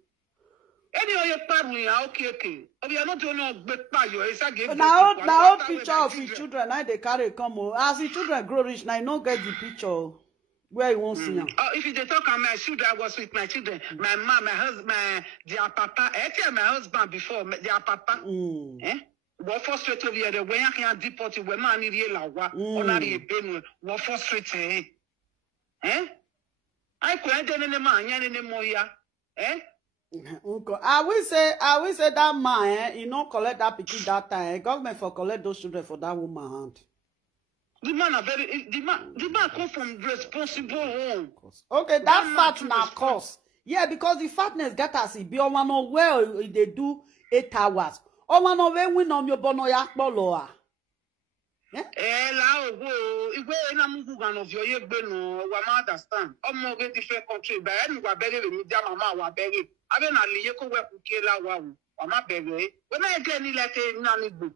Any of your parents are okay. We are not doing no big part. Now picture of the children, now they carry come. As the children grow rich, now you don't get the picture where you won't see them. If you talk about my children, I was with my children. My mom, my husband, their papa. I tell my husband before, their papa. What frustrated over here? When I can't deport you, when man is here, on a pain, what frustrated? I couldn't tell any man, any more here. I will say that man, you know, collect that picture that time. Government for collect those children for that woman hand. The man are the man come from responsible home. Okay, that fat na cause. Yeah, because the fatness get us be on one of where they do 8 hours. On one of when we know your bono yakboloa. La go igwe na mugu gan of your yegbenu wa ma understand. Omo get different country but any wa bere we media mama wa bere. Abe na liye ko we kukela wa ma bere. When I get ni like na ni gbo.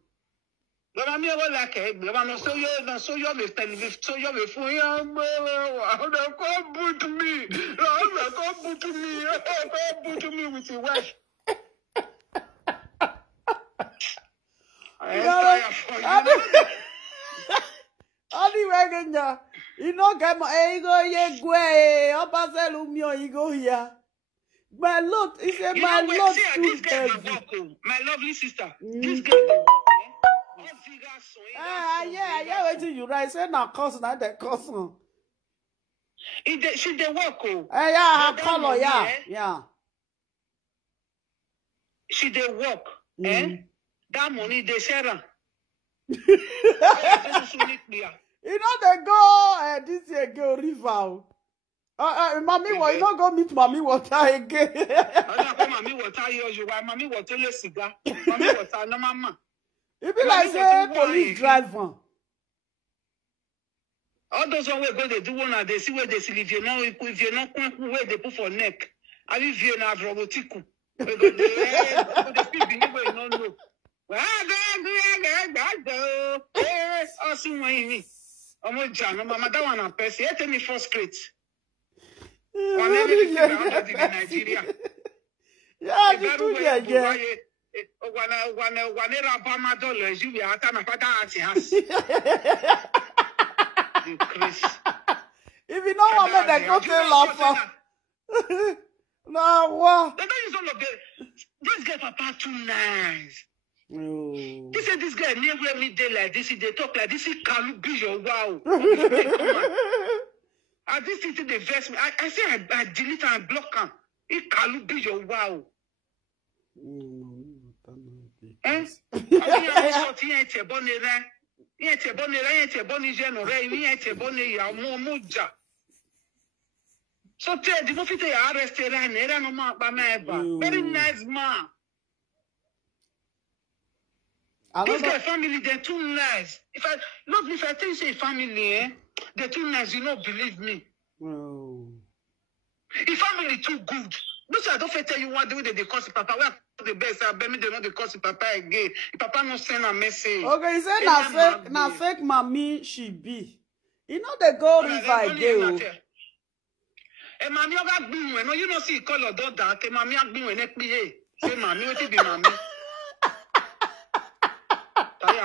But I'm here like a no so you me television so you me phone ya mo come boot me. Come boot me with your wife. You know, get my ego, ye gwe, opaselu mio ego here. My Lord, he said, my Lord, this girl my lovely sister. This girl, yeah, waiting you right. Say now, cause not that cause. She dey work. Yeah, color, yeah. She dey work. That money they Sharon. You know they go this year go river. Mommy, why you not go meet mommy water again? I don't mommy water you. Why mommy water le cigar? Mommy water no mama. It be like say police driver. All those one we go they do one they see where they see if you not where they put for neck. I if you na robotiku. We go they speak the way you no know. Well, oh, see my mama that one a person. Tell me first grade. One everything in Nigeria. Yeah, you do yeah. One Obama dollars. You be out of my father house. If you don't want me, they go to laugh. No, what? This girl papa too nice. Oh. This guy never me day like this. They talk like this. He can't be your wow. And this thing they vex me. I say I delete and block him. He can't be your wow. So tell the movie they arrested and no man very nice man. This guy family, they're too nice. If I tell you say family, they're too nice, you don't believe me. Oh. If family too good, which I don't tell you what they cause papa. We are the best. I bet me they not the cause papa again. If papa not send a message. Okay, he said na fake mommy she be. You know they go river again. Mommy oga gbin no you know see color don that. Mommy gbin we neck me. Say mommy what be mommy.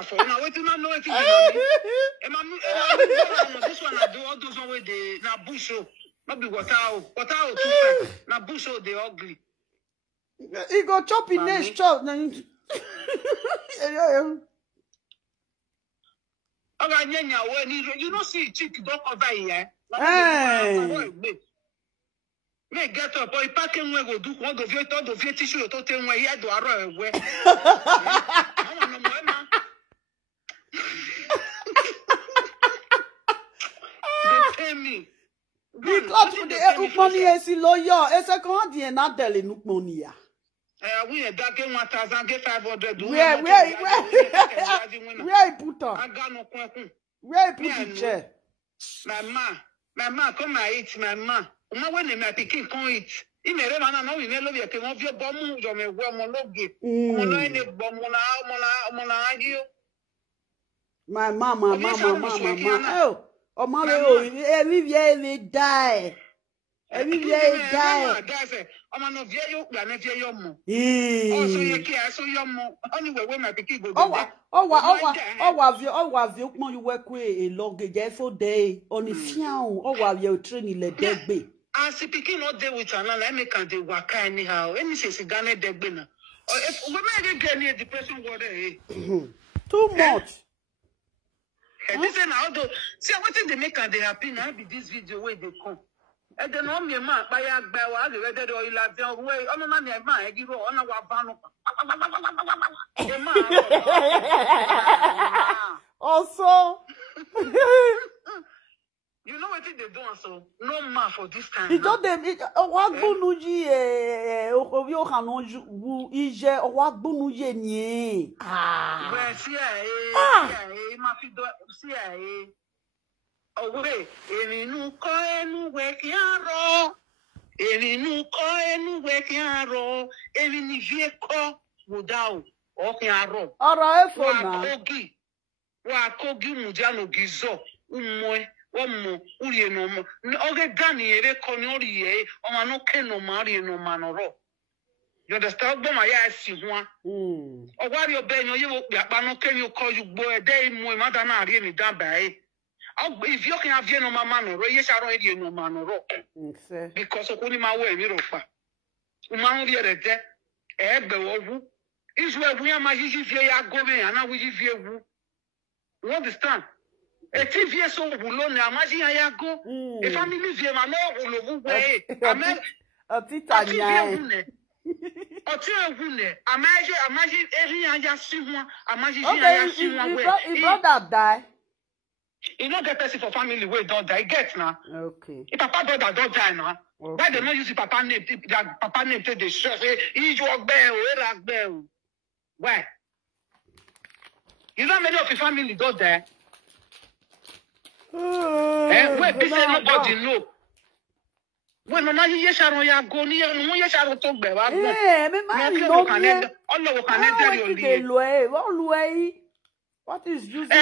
For now, wait till now, no, wait till this one I do all those one where they na bush not be water too far. Na bush they ugly. He go chop in next chop. You don't see chick don't cover here. May get up or packing we go do one of your tissue to tell me here do arrow. Because the Okpamen is lawyer. It's a Canadian not telling Okpamen. We are darking 1,000, get 500. Where put her? I got no question. Where put the chair? My ma, come and eat, my ma. My when my picking come eat. In a man, I know you never can have your bomb, you may warm on logi. My mama. Oh, Mama, Ivie die. Every day die. I'm not via you, I'm not via your mo. Eh. Also, you care, so your mo. Only way my picky go. Come you work with a long for day on the fian. You training le degbe. I see picking not there with an let me can do work anyhow. Any says a gun degbina. Or if we may get near depression water, Too much. Listen, how do see what they make and they happy now be this video where they come. And then on your man, by a bell, the red or you love their way. On a man, I give you on our van. Also, you know what they do, so no man for this time. you don't them. What bunuji? Okobio kanoju. Ije what bunuji ni? Ah. Well, see, my feet, see, away, enu ko enu wekiaro, enu wekiaro, ni vie ko mudao, okiaro. Ora efo na. Wa kogi mujano gizo, umoe, omo, uri no mo. Oge gani ere ko ni ori e, o ma no ke no ma ri no ma no ro. You understand? Bo ma ya si ho a. Ogwari obenyo ye wo pe apa no ke yo ko yu gbo e de mu e ma da na ri ni dan ba e. If you can have no man, yes, I don't know man or because of only my way, Miropa. Umang the other day, Ebbe, Israel, we are my GVA going, and now we give you. You understand? A TV so will imagine I go. If I live here, my Lord will way. A titania. Imagine every I just see one. Imagine if brother die. You don't get person for family where don't die. Get now. Okay. If papa brother don't die now, why they not use the papa name? That papa name take the show. Say he walk bell, he like bell. Why? You don't many of your family don't die. Where people nobody know. When Mama you Sharon ya go ni you Sharon talk be wa. Me ma no can. Allah can tell you. What is using you? Me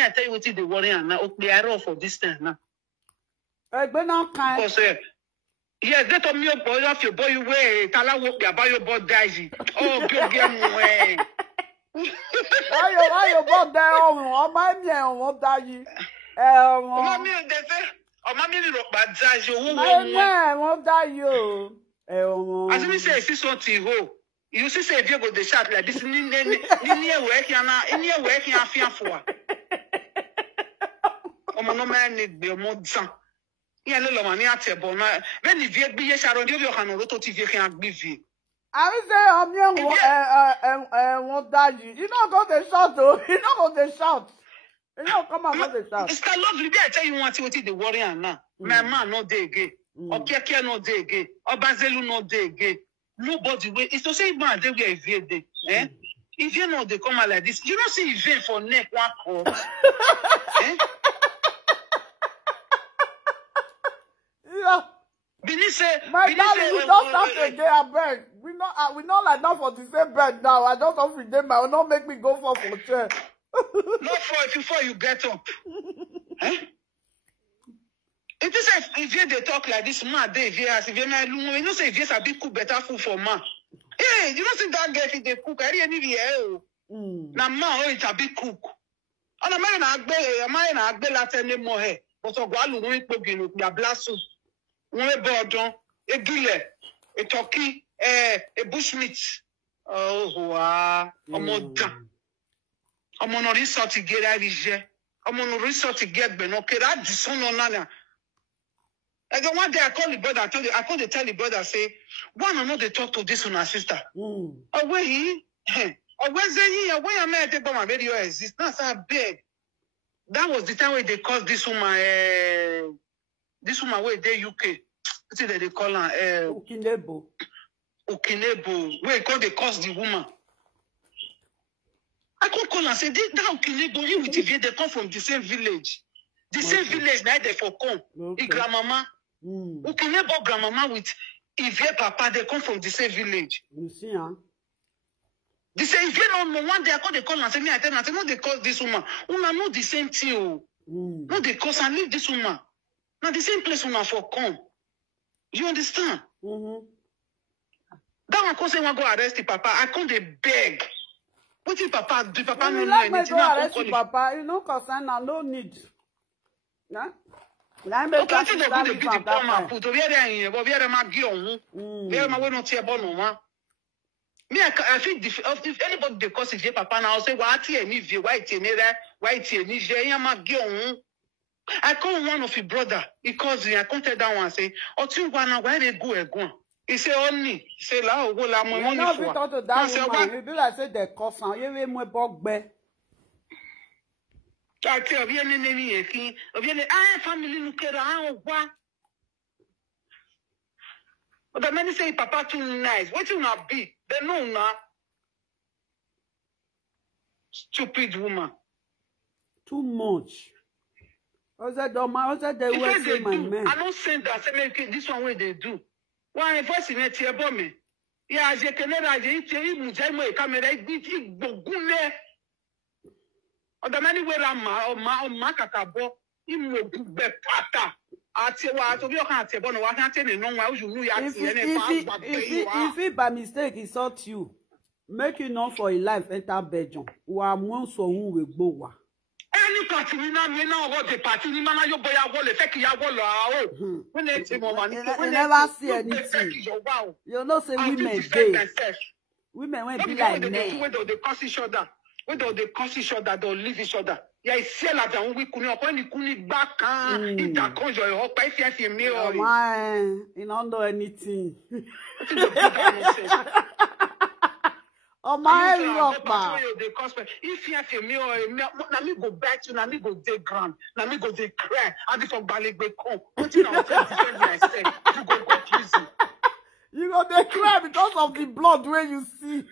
I tell you what they worry and now they are for this time now. Because yes, they told me your boy off your boy way. Tala work about your boy guys. Oh, good game way. Why your boy there? Oh, my man, what die? Mommy, they say, oh, mommy, look bad guys. You what die you? As we say, see something ho. You see, say if you go the shot like this, near work, near work, you fear for. Oh, no man need be more son. Yeah, little money at your bona. When the VB is Sharon, you can auto TV can give you. I will say, I'm young, won't die you. You don't go the shot, though. You don't go the shot. You don't come out of the shot. It's that lovely. I tell you what the warrior now. My man, no day again. Okeke, no day again. Obazelu, no day again. Nobody wait. It's to say man they were Ivie day. If you know they come out like this, you don't see Ivie for neck one call. Yeah. My darling, we don't have to get a bed. We not like that for the same bed now. I don't have to them. I will not make me go for chair. Not for before you get up. It is if they talk like this, man, they if you know say if a big cook better food for man. Hey, you don't see that girl if they cook, I really now man, it's a big cook. And a man agbe latin more hair. But so go alu no ikpoginu, ya blasu. One boardon, a gile, a turkey, a bushmeat. Oh wow, I'm on a resort to get Ivie. I'm on a resort to get Benoke. That the son on Nana. And then one day I called the brother, I called the tell the brother, say, one or not they talk to this on our sister. Oh, where he? Or where's he? Where am I at the my video exist? That's a big. That was the time where they called this woman where they UK. What is they call her? Okinebo. Where they cause the woman. I could call and say, that Okinebo, you with Ivie, they come from the same village. The same village, now they for come. Okay. Grandmama. Okinebo grandmama with Ivie papa, they come from the same village. You see, huh? They say, if you know one day I call and say, me, I tell no, they cause this woman. Una know the same thing. No, they cause and leave this woman. Now the same place una for come. You understand? That one come say one go arrest the papa. I come dey beg. What if papa do? Papa no know anything. Go arrest the papa. You know, concern and no need. Yeah. Okay, I think they're going to be the poor man. Put over there in, but we are my girl. We are my way not here, but no man. Me, I think if anybody they cause it, papa now say, "Why tie any view? Why tie any there? Why tie any there? You my girl." I call one of your brother. He calls me. I come tell that one say, "Oh, two one where they go?" He say only. He say la go la my money for. You talk to that woman. You be like say they cause am. You be more bogbe. I tell you, family look at but the many say papa too nice. What you not be? They know now. Stupid woman. Too much. What's that they will say my man? I don't send that. Say this one way they do. Why first in it here me? Yeah, as you can I camera the many way ma kakabo imu be pata ati wa to bi o kan te bono wa kan te ni no wa you know ya ti ene fa if he by mistake insult you, make you know for a life enter Belgium. Wa mo so hun we gbo wa any party ni na what the party ni mana yo boya wo le fake ya wo lo a o when e ti mo ma ni we never see anything. You know say women dey women when be like men when they curse each other. When they curse each other, they'll leave each other. Yeah, it's still like that. We couldn't open the kuni back. It that comes your hope. If you mirror, man, you don't know anything. Oh my God! If you have a mirror, let me go back to. Let me go dig ground. Let me go dig crack. I be from Balegbe come. What you know? Defend myself. You go prison. You go dey cry because of the blood where you see.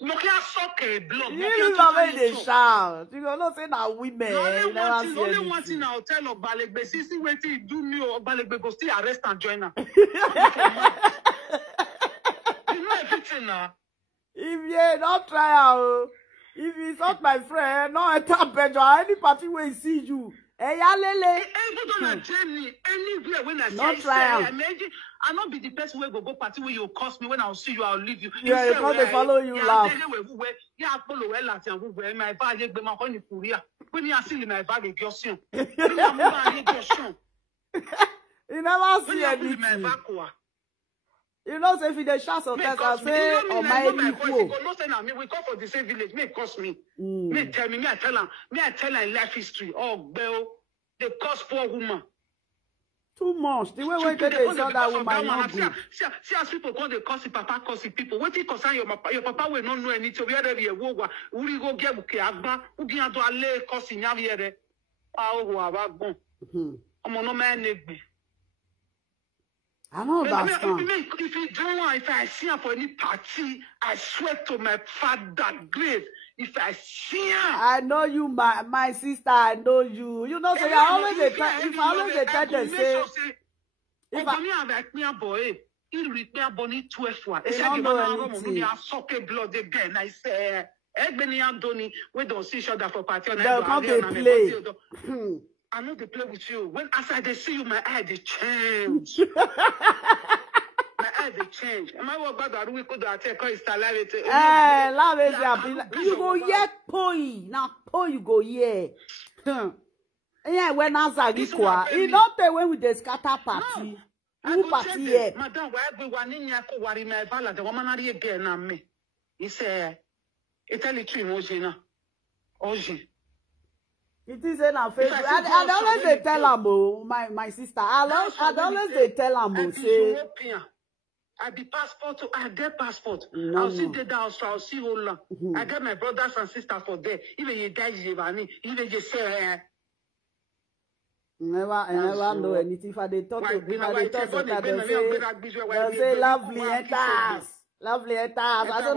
You can't suck a blood. You know when they shout. You know say na women. Only one thing I'll tell of Balegbe. See what he do me or Balegbe go still arrest and join her. You know everything now. If you don't try out, if he's not my friend, no enter Belgium. Any party where he see you. Hey, yalele. Even on a journey, anywhere when I not try out. Imagine, I'll not be the person who go party where you cost me. When I'll see you, I'll leave you. Yeah, you can't follow you laugh. Yeah, follow well at and where my bag is my honey Korea. When you are seeing my bag, it's your You never see anything. You know, if they shout or test, I say, or my equal. We come for the same village. May cost me. May tell me. I tell her life history. Oh, Bell, they cost poor woman. Too much. The way we get they saw that woman not good. See, as people call the cost papa, cost people. What you concern your papa will not know anything. We are there. We go get buke agba. We get to alle cost in yaviere. Oh, about bon. I'm no man. I know that's fine. If you don't want, if I see her for any party, I swear to my father grave. If I see her, I know you, my sister. I know you. You know, say I always they try. If I always they try to say, if I like me a boy, he read me a bonny 12 one. They don't know anything. I suck a blood again. I say, Ebony and Donny, we don't see each other for party. They'll come they play. I know they play with you. When after they see you, my eye they change. My eye they change. Am I what bad that we could take call salary? You go yet poi. Now poi you go yeah. Yeah, when Azagikwa. You don't tell when we scatter party. Who party here? Madam, why everyone in here ko worry my value? The woman are again na me. He say, Italy tree moji na. Oji. It is in our Facebook. I always they tell am, my sister. I always they tell am, say. I be passport, I get passport. No, I'll see the house, I'll see all. I get my brothers and sisters for there. Even you guys, even you say, never know anything. If I they talk to people, they say lovely enters. Lovely enters. I don't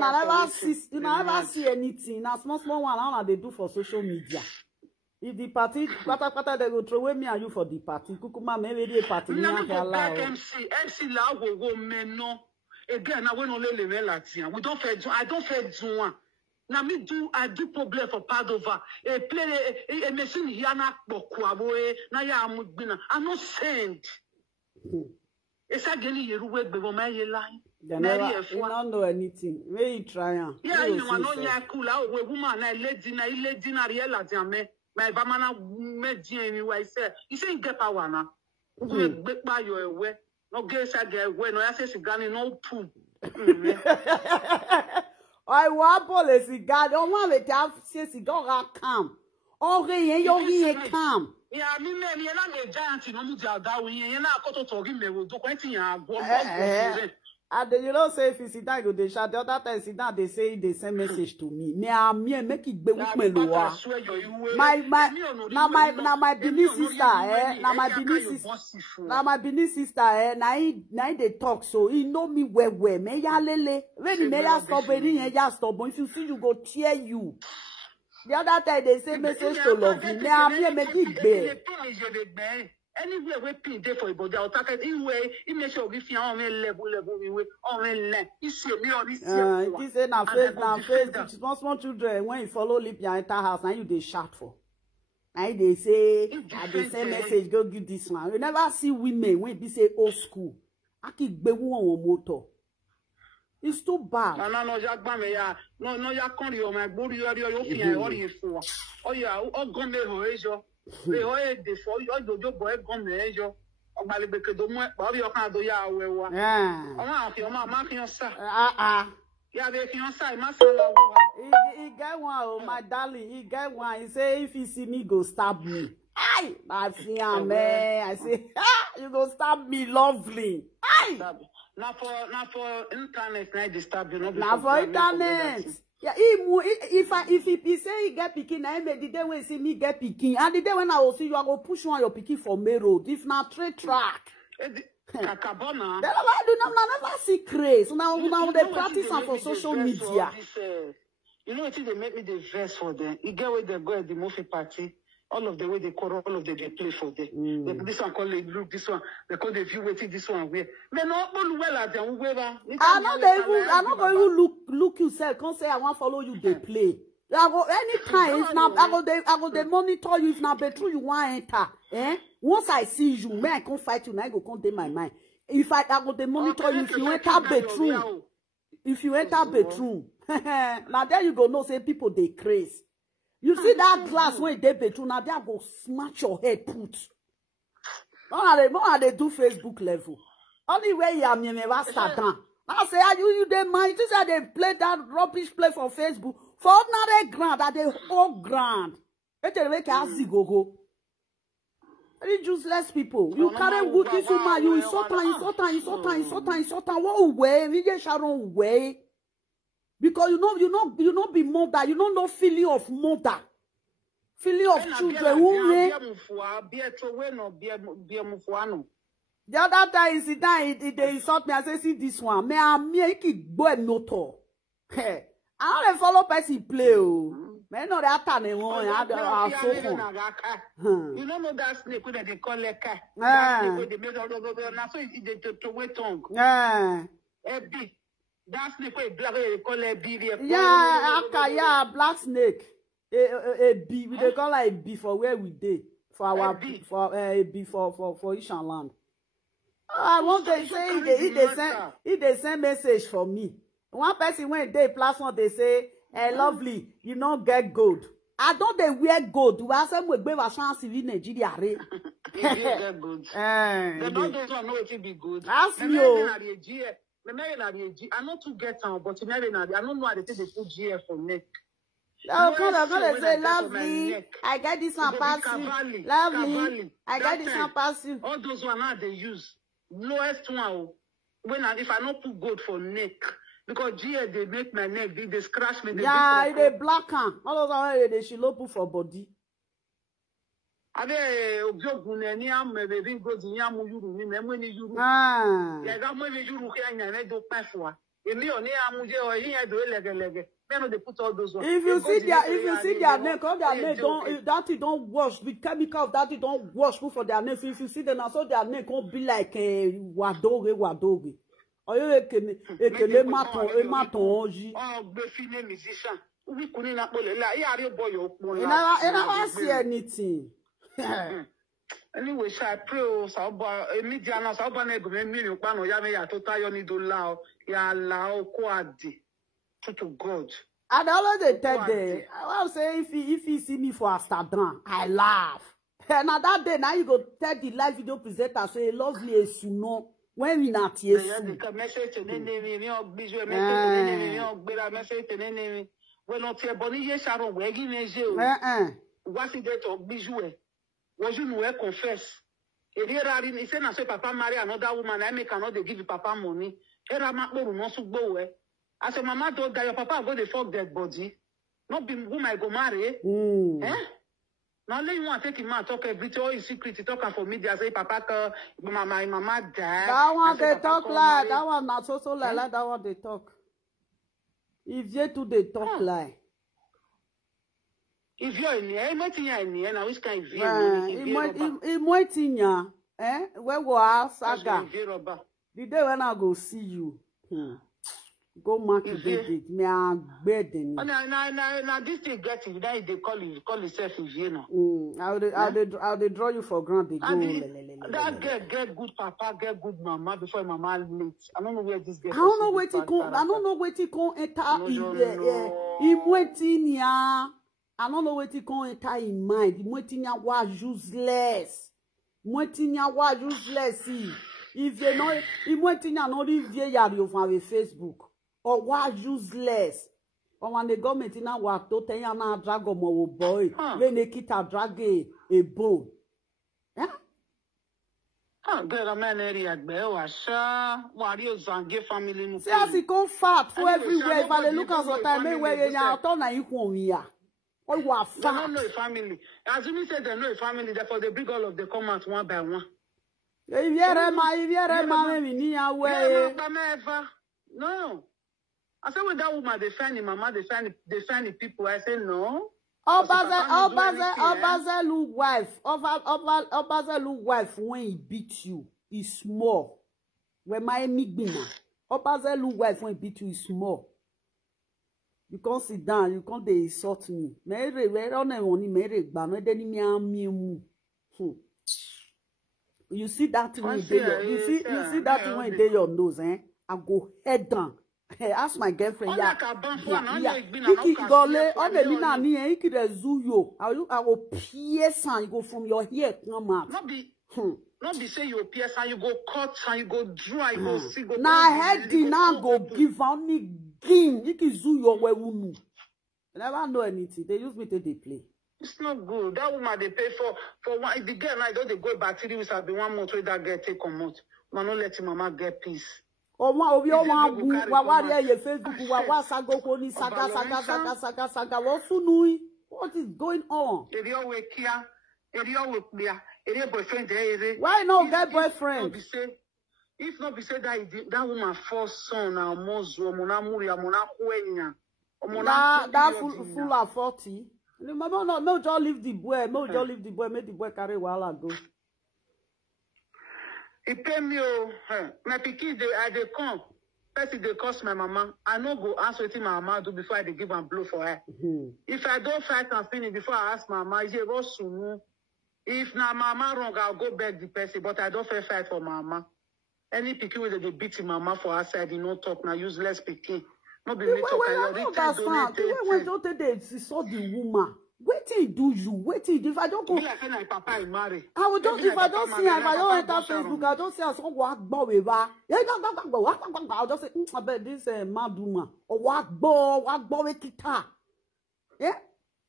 never see anything. Now small one, how they do for social media. If the party, pata, they go throw away me and you for the party. Kukuma, maybe the party. MC la go meno. Again, I went on le Latin. We don't fair. I don't fair one. Now I do problem for Padova. A play a machine Yana Bokwaboe, Naya Mudbina. I'm not sent. It's a gilly you work before my line. You don't know anything. Where you try? Yeah, you are not cool out with woman. I let dinner, Riella Jame. My Bamana met anyway. Said, you say get power now. Big by your way. No guess I get when I say Gani no poo. I want policy God. On one with that says he don't come. Oh, you come. Yeah, I mean, you're not a giant in Omudia. You're not a to him. They will do anything. And you know, say if you sit down, they shout. The other time, sit down, they say the same message to me. Me make it be with me, Loa. My Benin sister, now my Benin sister, now they talk so. He know me where me ya lele. When he may stop, if you see, you go tear you. The other time they say message to love you. Me make it be. Anywhere we pay day for body, I'll take it anyway. It makes sure we feel on level we on level. You see me on this. It is na face. Small children when you follow lip your enter house, now you they shout for. Now they say, they send message go give this one. You never see women when they say old school. I keep be one motor. It's too bad. No, ya can't you my body you feel all you for. Oh yeah, oh gone me we hoye de fo yo jojo boy gon mejo o ma le be ke do mo ba bi o kan do ya wewa o ma fi o ma fi on sa ya be fi on sa ma sa la wo he get one oh my darling he get one he say if he see me go stab me ai my fiancé I say you go stab me lovely ai na for internet na disturb you no na for internet. Yeah, if he say he get picking, I made the day when see me get picking, and the day when I will see you, I go push on your picking for main road. If not trade track, Kakabona. Never see craze. So now they practice on for social media. You know what they make me the verse for them. You get where they go at the movie party. All of the way they call, all of them they play for them. This one call it look, this one they call the view waiting, this one where. They not all well at them. I'm not going to look yourself. Can't say I want to follow you. They play. I go anytime. If not, I go they monitor you. If not, be true you want to enter. Once I see you, man, I can't fight you. Now I go come in my mind. If I go they monitor you. If you enter bedroom, now there you go. No say people they craze. You see that glass when they bedroom, now they go smash your head put. How they do Facebook level. Only way you are me never start down. I say you they mind. You say they play that rubbish play for Facebook. For ordinary grand, that they whole grand. It's a way to go. Very useless people. You carry good this woman, you insult her. What way? We get Sharon way. Because you know be mother, you don't know feeling of mother, feeling of children. The other time you sit down, they insult me. I say, see this one. Me make it boy noto. I don't follow person play. Me no that time one. You don't know that snake when they call a cat. That snake they make all over. Now so they to wait tongue. That snake black they call it bee. Yeah, black snake. A bee. We they call it a bee for where we did for our for a bee for Ishan land. I want to say if they send message for me. One person when they platform they say, "Hey, lovely, you don't get gold." I don't they wear gold. We ask them we be chance in Nigeria. They get gold. They don't know if it be good. Ask me. I know to get on, but I don't know how they take the full GF for neck. Oh, I'm gonna say, lovely. I get this one pass you. Lovely. I get this one pass you. All those one now they use lowest one. If I not put gold for neck, because GF they make my neck, they scratch me. Yeah, they black on. All those one they should not put for body. Yeah, that if you see their neck, all their neck don't that it don't wash with chemical that it don't wash for their neck. If you see them, so their neck won't be like a wadoge. Or you maton musician. We couldn't never see anything. Anyway, I pray Mediana Sabane Gumino Yame to Tayo Nidulao, Ya Lao Quadi to God. And always tell them, I will say if he see me for Amsterdam, I laugh. And now that day, now you go tell the live video presenter, say he loves me as you know, when we not here. Message to when not here, Bonnie Sharon, wagging as you. What's it that of Bijou? Was you know confess? If you are in, he said, I say, Papa marry another woman, I make another give you Papa money. Here I'm not going to go away. I said, Mama told that your Papa go to fuck dead body. Not be whom I go marry. Eh? Now let you want to take him out, talk everything, all his secret, he talk for media, say, Papa, Mama died. That one they talk like, that one not so like that one they talk. If you do they talk like. If you're in here, now which kind of where was Saga? The day when I go see you, go mark the date. Me a bedding. Now this thing get it. That they call yourself Ivie now. I'll draw you for granted. That get good papa, get good mama before mama late. I don't know where this get. I don't know where to go. I don't know where to go enter in I don't know what you can enter in mind. Mwetinya was useless. Mwetinya was useless. If you know, Mwetinya not Ivie yari on Facebook. Or was useless. Or when the government in our to tell na drag mo boy. When they kita drag a bone. Yeah? Girl, a man area Bewasha. Wario Zange family. See as he come fat for everywhere. If I look at the time where you are turn na you here. They don't know a family. As you said, they know a family, therefore they bring all of the comments one by one. No. I said with that woman, they find the mama, they find the people. I say no. Obazelu wife when he beat you is small. When my migbina, Obazelu wife when he beat you is small. You can't sit down, you can't insult me. You see that thing you see that thing when you your nose, eh? I go head down. Ask my girlfriend, yeah. Iki gole, on the mina ni, iki de zuyo. I will pierce and you go from your hair, come out. Not be say you pierce and you go cut and you go dry, you go see, go. Now head now go give only king. Iki zuyo we wunu. I never know anything. They use me to they play. It's not good. That woman they pay for one. If the girl now don't they go back to you, have been 1 month where that girl take a month. Man, don't let mama get peace. Oh, my, oh, your mom, what Facebook, what sago, saga, what is going on? Why not get boyfriend? If not be said that woman first son, that full of 40. No, just leave the boy. No, just leave the boy. Make the boy carry while I go. It pay me, my pikin, they come. First, they cost my mama. I no go ask what my mama do before I give and blow for her. If I don't fight and finish before I ask my mama, if na mama wrong, I'll go beg the person. But I don't fight for mama. Any pikin where they beat mama for her side, you no talk now. Useless pikin. No be me talk. I don't saw the woman. Wait till do you. Wait till if I don't go. I will just if I don't see her, if I don't enter Facebook, I don't see her. So walk bow with her. I'll just say, I bet this mad woman. Or walk bow with guitar. Yeah.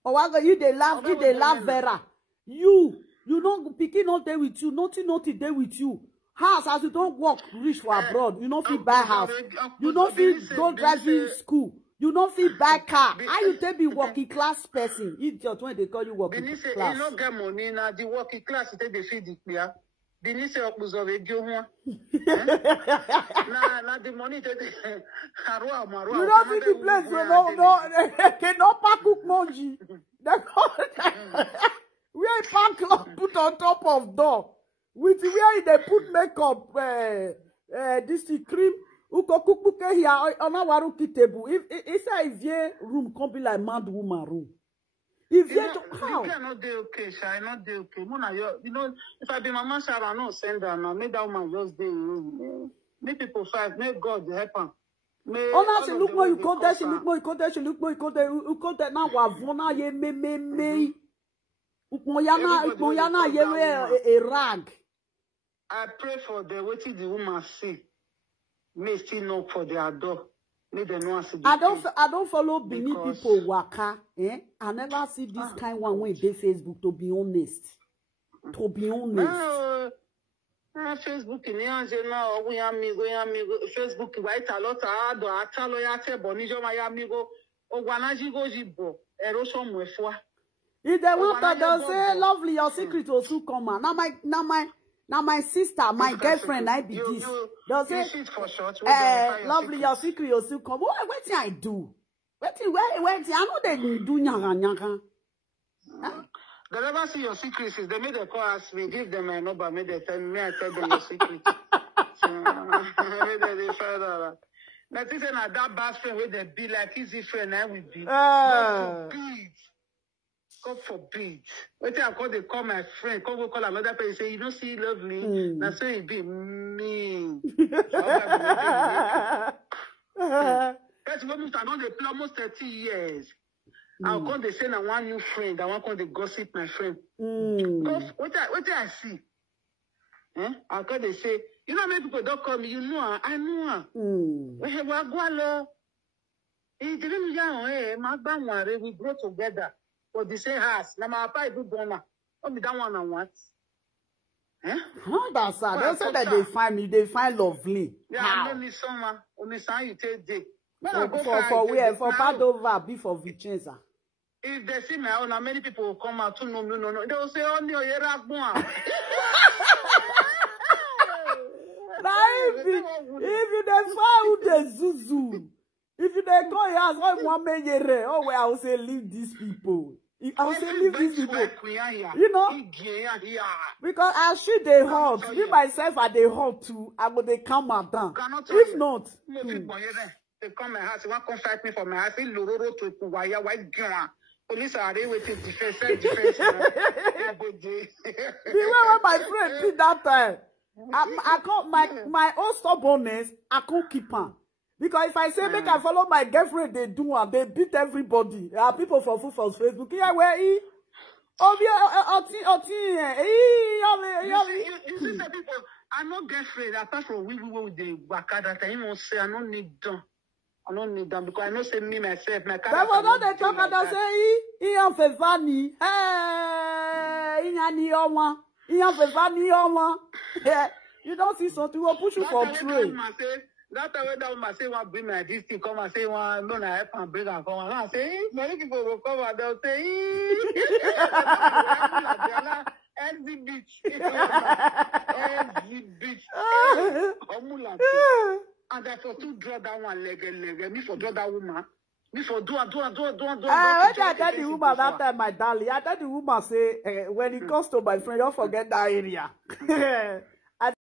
Or what you they laugh Vera. You know picking not there with you. Nothing there with you. House as you don't work rich for abroad. You don't feel buy house. You don't feel go driving school. You don't feel buy car. How you tell be working class person? Idiot when they call you working class. You don't get money now. The working class they feed the clear. Denise opus of a Jomo. Now the money they you don't feel the place. No. They cannot cook monji. We are pack put on top of door. With where they put makeup, this cream. Uko kukuke here, ona waru kitebu. If I Ivie room can't be like mad woman room. Ivie how? Ivie not dey okay, sha, not dey okay. You know, if I be Mama Sharon, no send her now. Make that woman just dey room. Make people fight. Make God help her. Ona she look more you go there, she look more you go there, she look more you go there. You go there now. Wavona ye me. Ukmoyana ye a rag. I pray for the waiting the woman see. May still knock for their door. May they know I don't follow Benin people waka. I never see this kind one when they Facebook, to be honest. To be honest. Facebook in Angela, we amigo, Facebook, white a lot of Atalo Yate, Bonijo, my amigo, or Wanajigo Jibo, Eroso Mefua. If they want to say, lovely, your secret will soon come on. Now my sister, my girlfriend, I be this. Does say, lovely, your secret will soon come. What did I do? What I know they do nyanga. They never see your secrets. They made a call, ask me, give them my number, made they tell me, I tell them your secret. Maybe they further. Now, this is not that bad friend where they be like easy friend, I will be. God forbid. Wait till I call, they call my friend, go call another person, say, you don't see lovely. That's so it be me. That's almost, I know they play almost 30 years. I'll go, they say, now one new friend, I want to go gossip my friend. What I see? I'll go, they say, you know, many people don't call me, you know, I know her. We grow together. For the same house. Now my papa do donor. Only that one and what? How that's sad. They say that they find me, they find lovely. Yeah, only summer. Only time you take day. For where? For Padova, be for Vicenza. If they see my own, many people will come out to no. They will say, only your Yeragua. If you then find the Zuzu, if you then go here, oh, well, I will say, leave these people. I will say, leave these people. You know, because I shoot they hot. Me myself, I they hot too. I will they come down. If not, they come my house. One come fight me for my house. Lororo to Kuwaya white girl. Police are there waiting defense. The way my friend did that time, I can't my own stubbornness. I can't keep on. Because if I say make I follow my girlfriend, they do and they beat everybody. There are people for Facebook. Yeah, where he? You see some people. I no girlfriend apart from we with the waka that I don't say I don't need them. I don't need them because I know say me myself my car. But for that they talk and say he on fevani. Hey, he on fevani. You don't see something will push you for free. That time when that woman say one bring my this thing, come and say one no na help and bring and come and I say many people will come and they'll say exhibit and I for to draw that one leg me for draw that woman me for do. When I tell the woman that time, my darling, I tell the woman say when it comes to my friend, don't forget that area.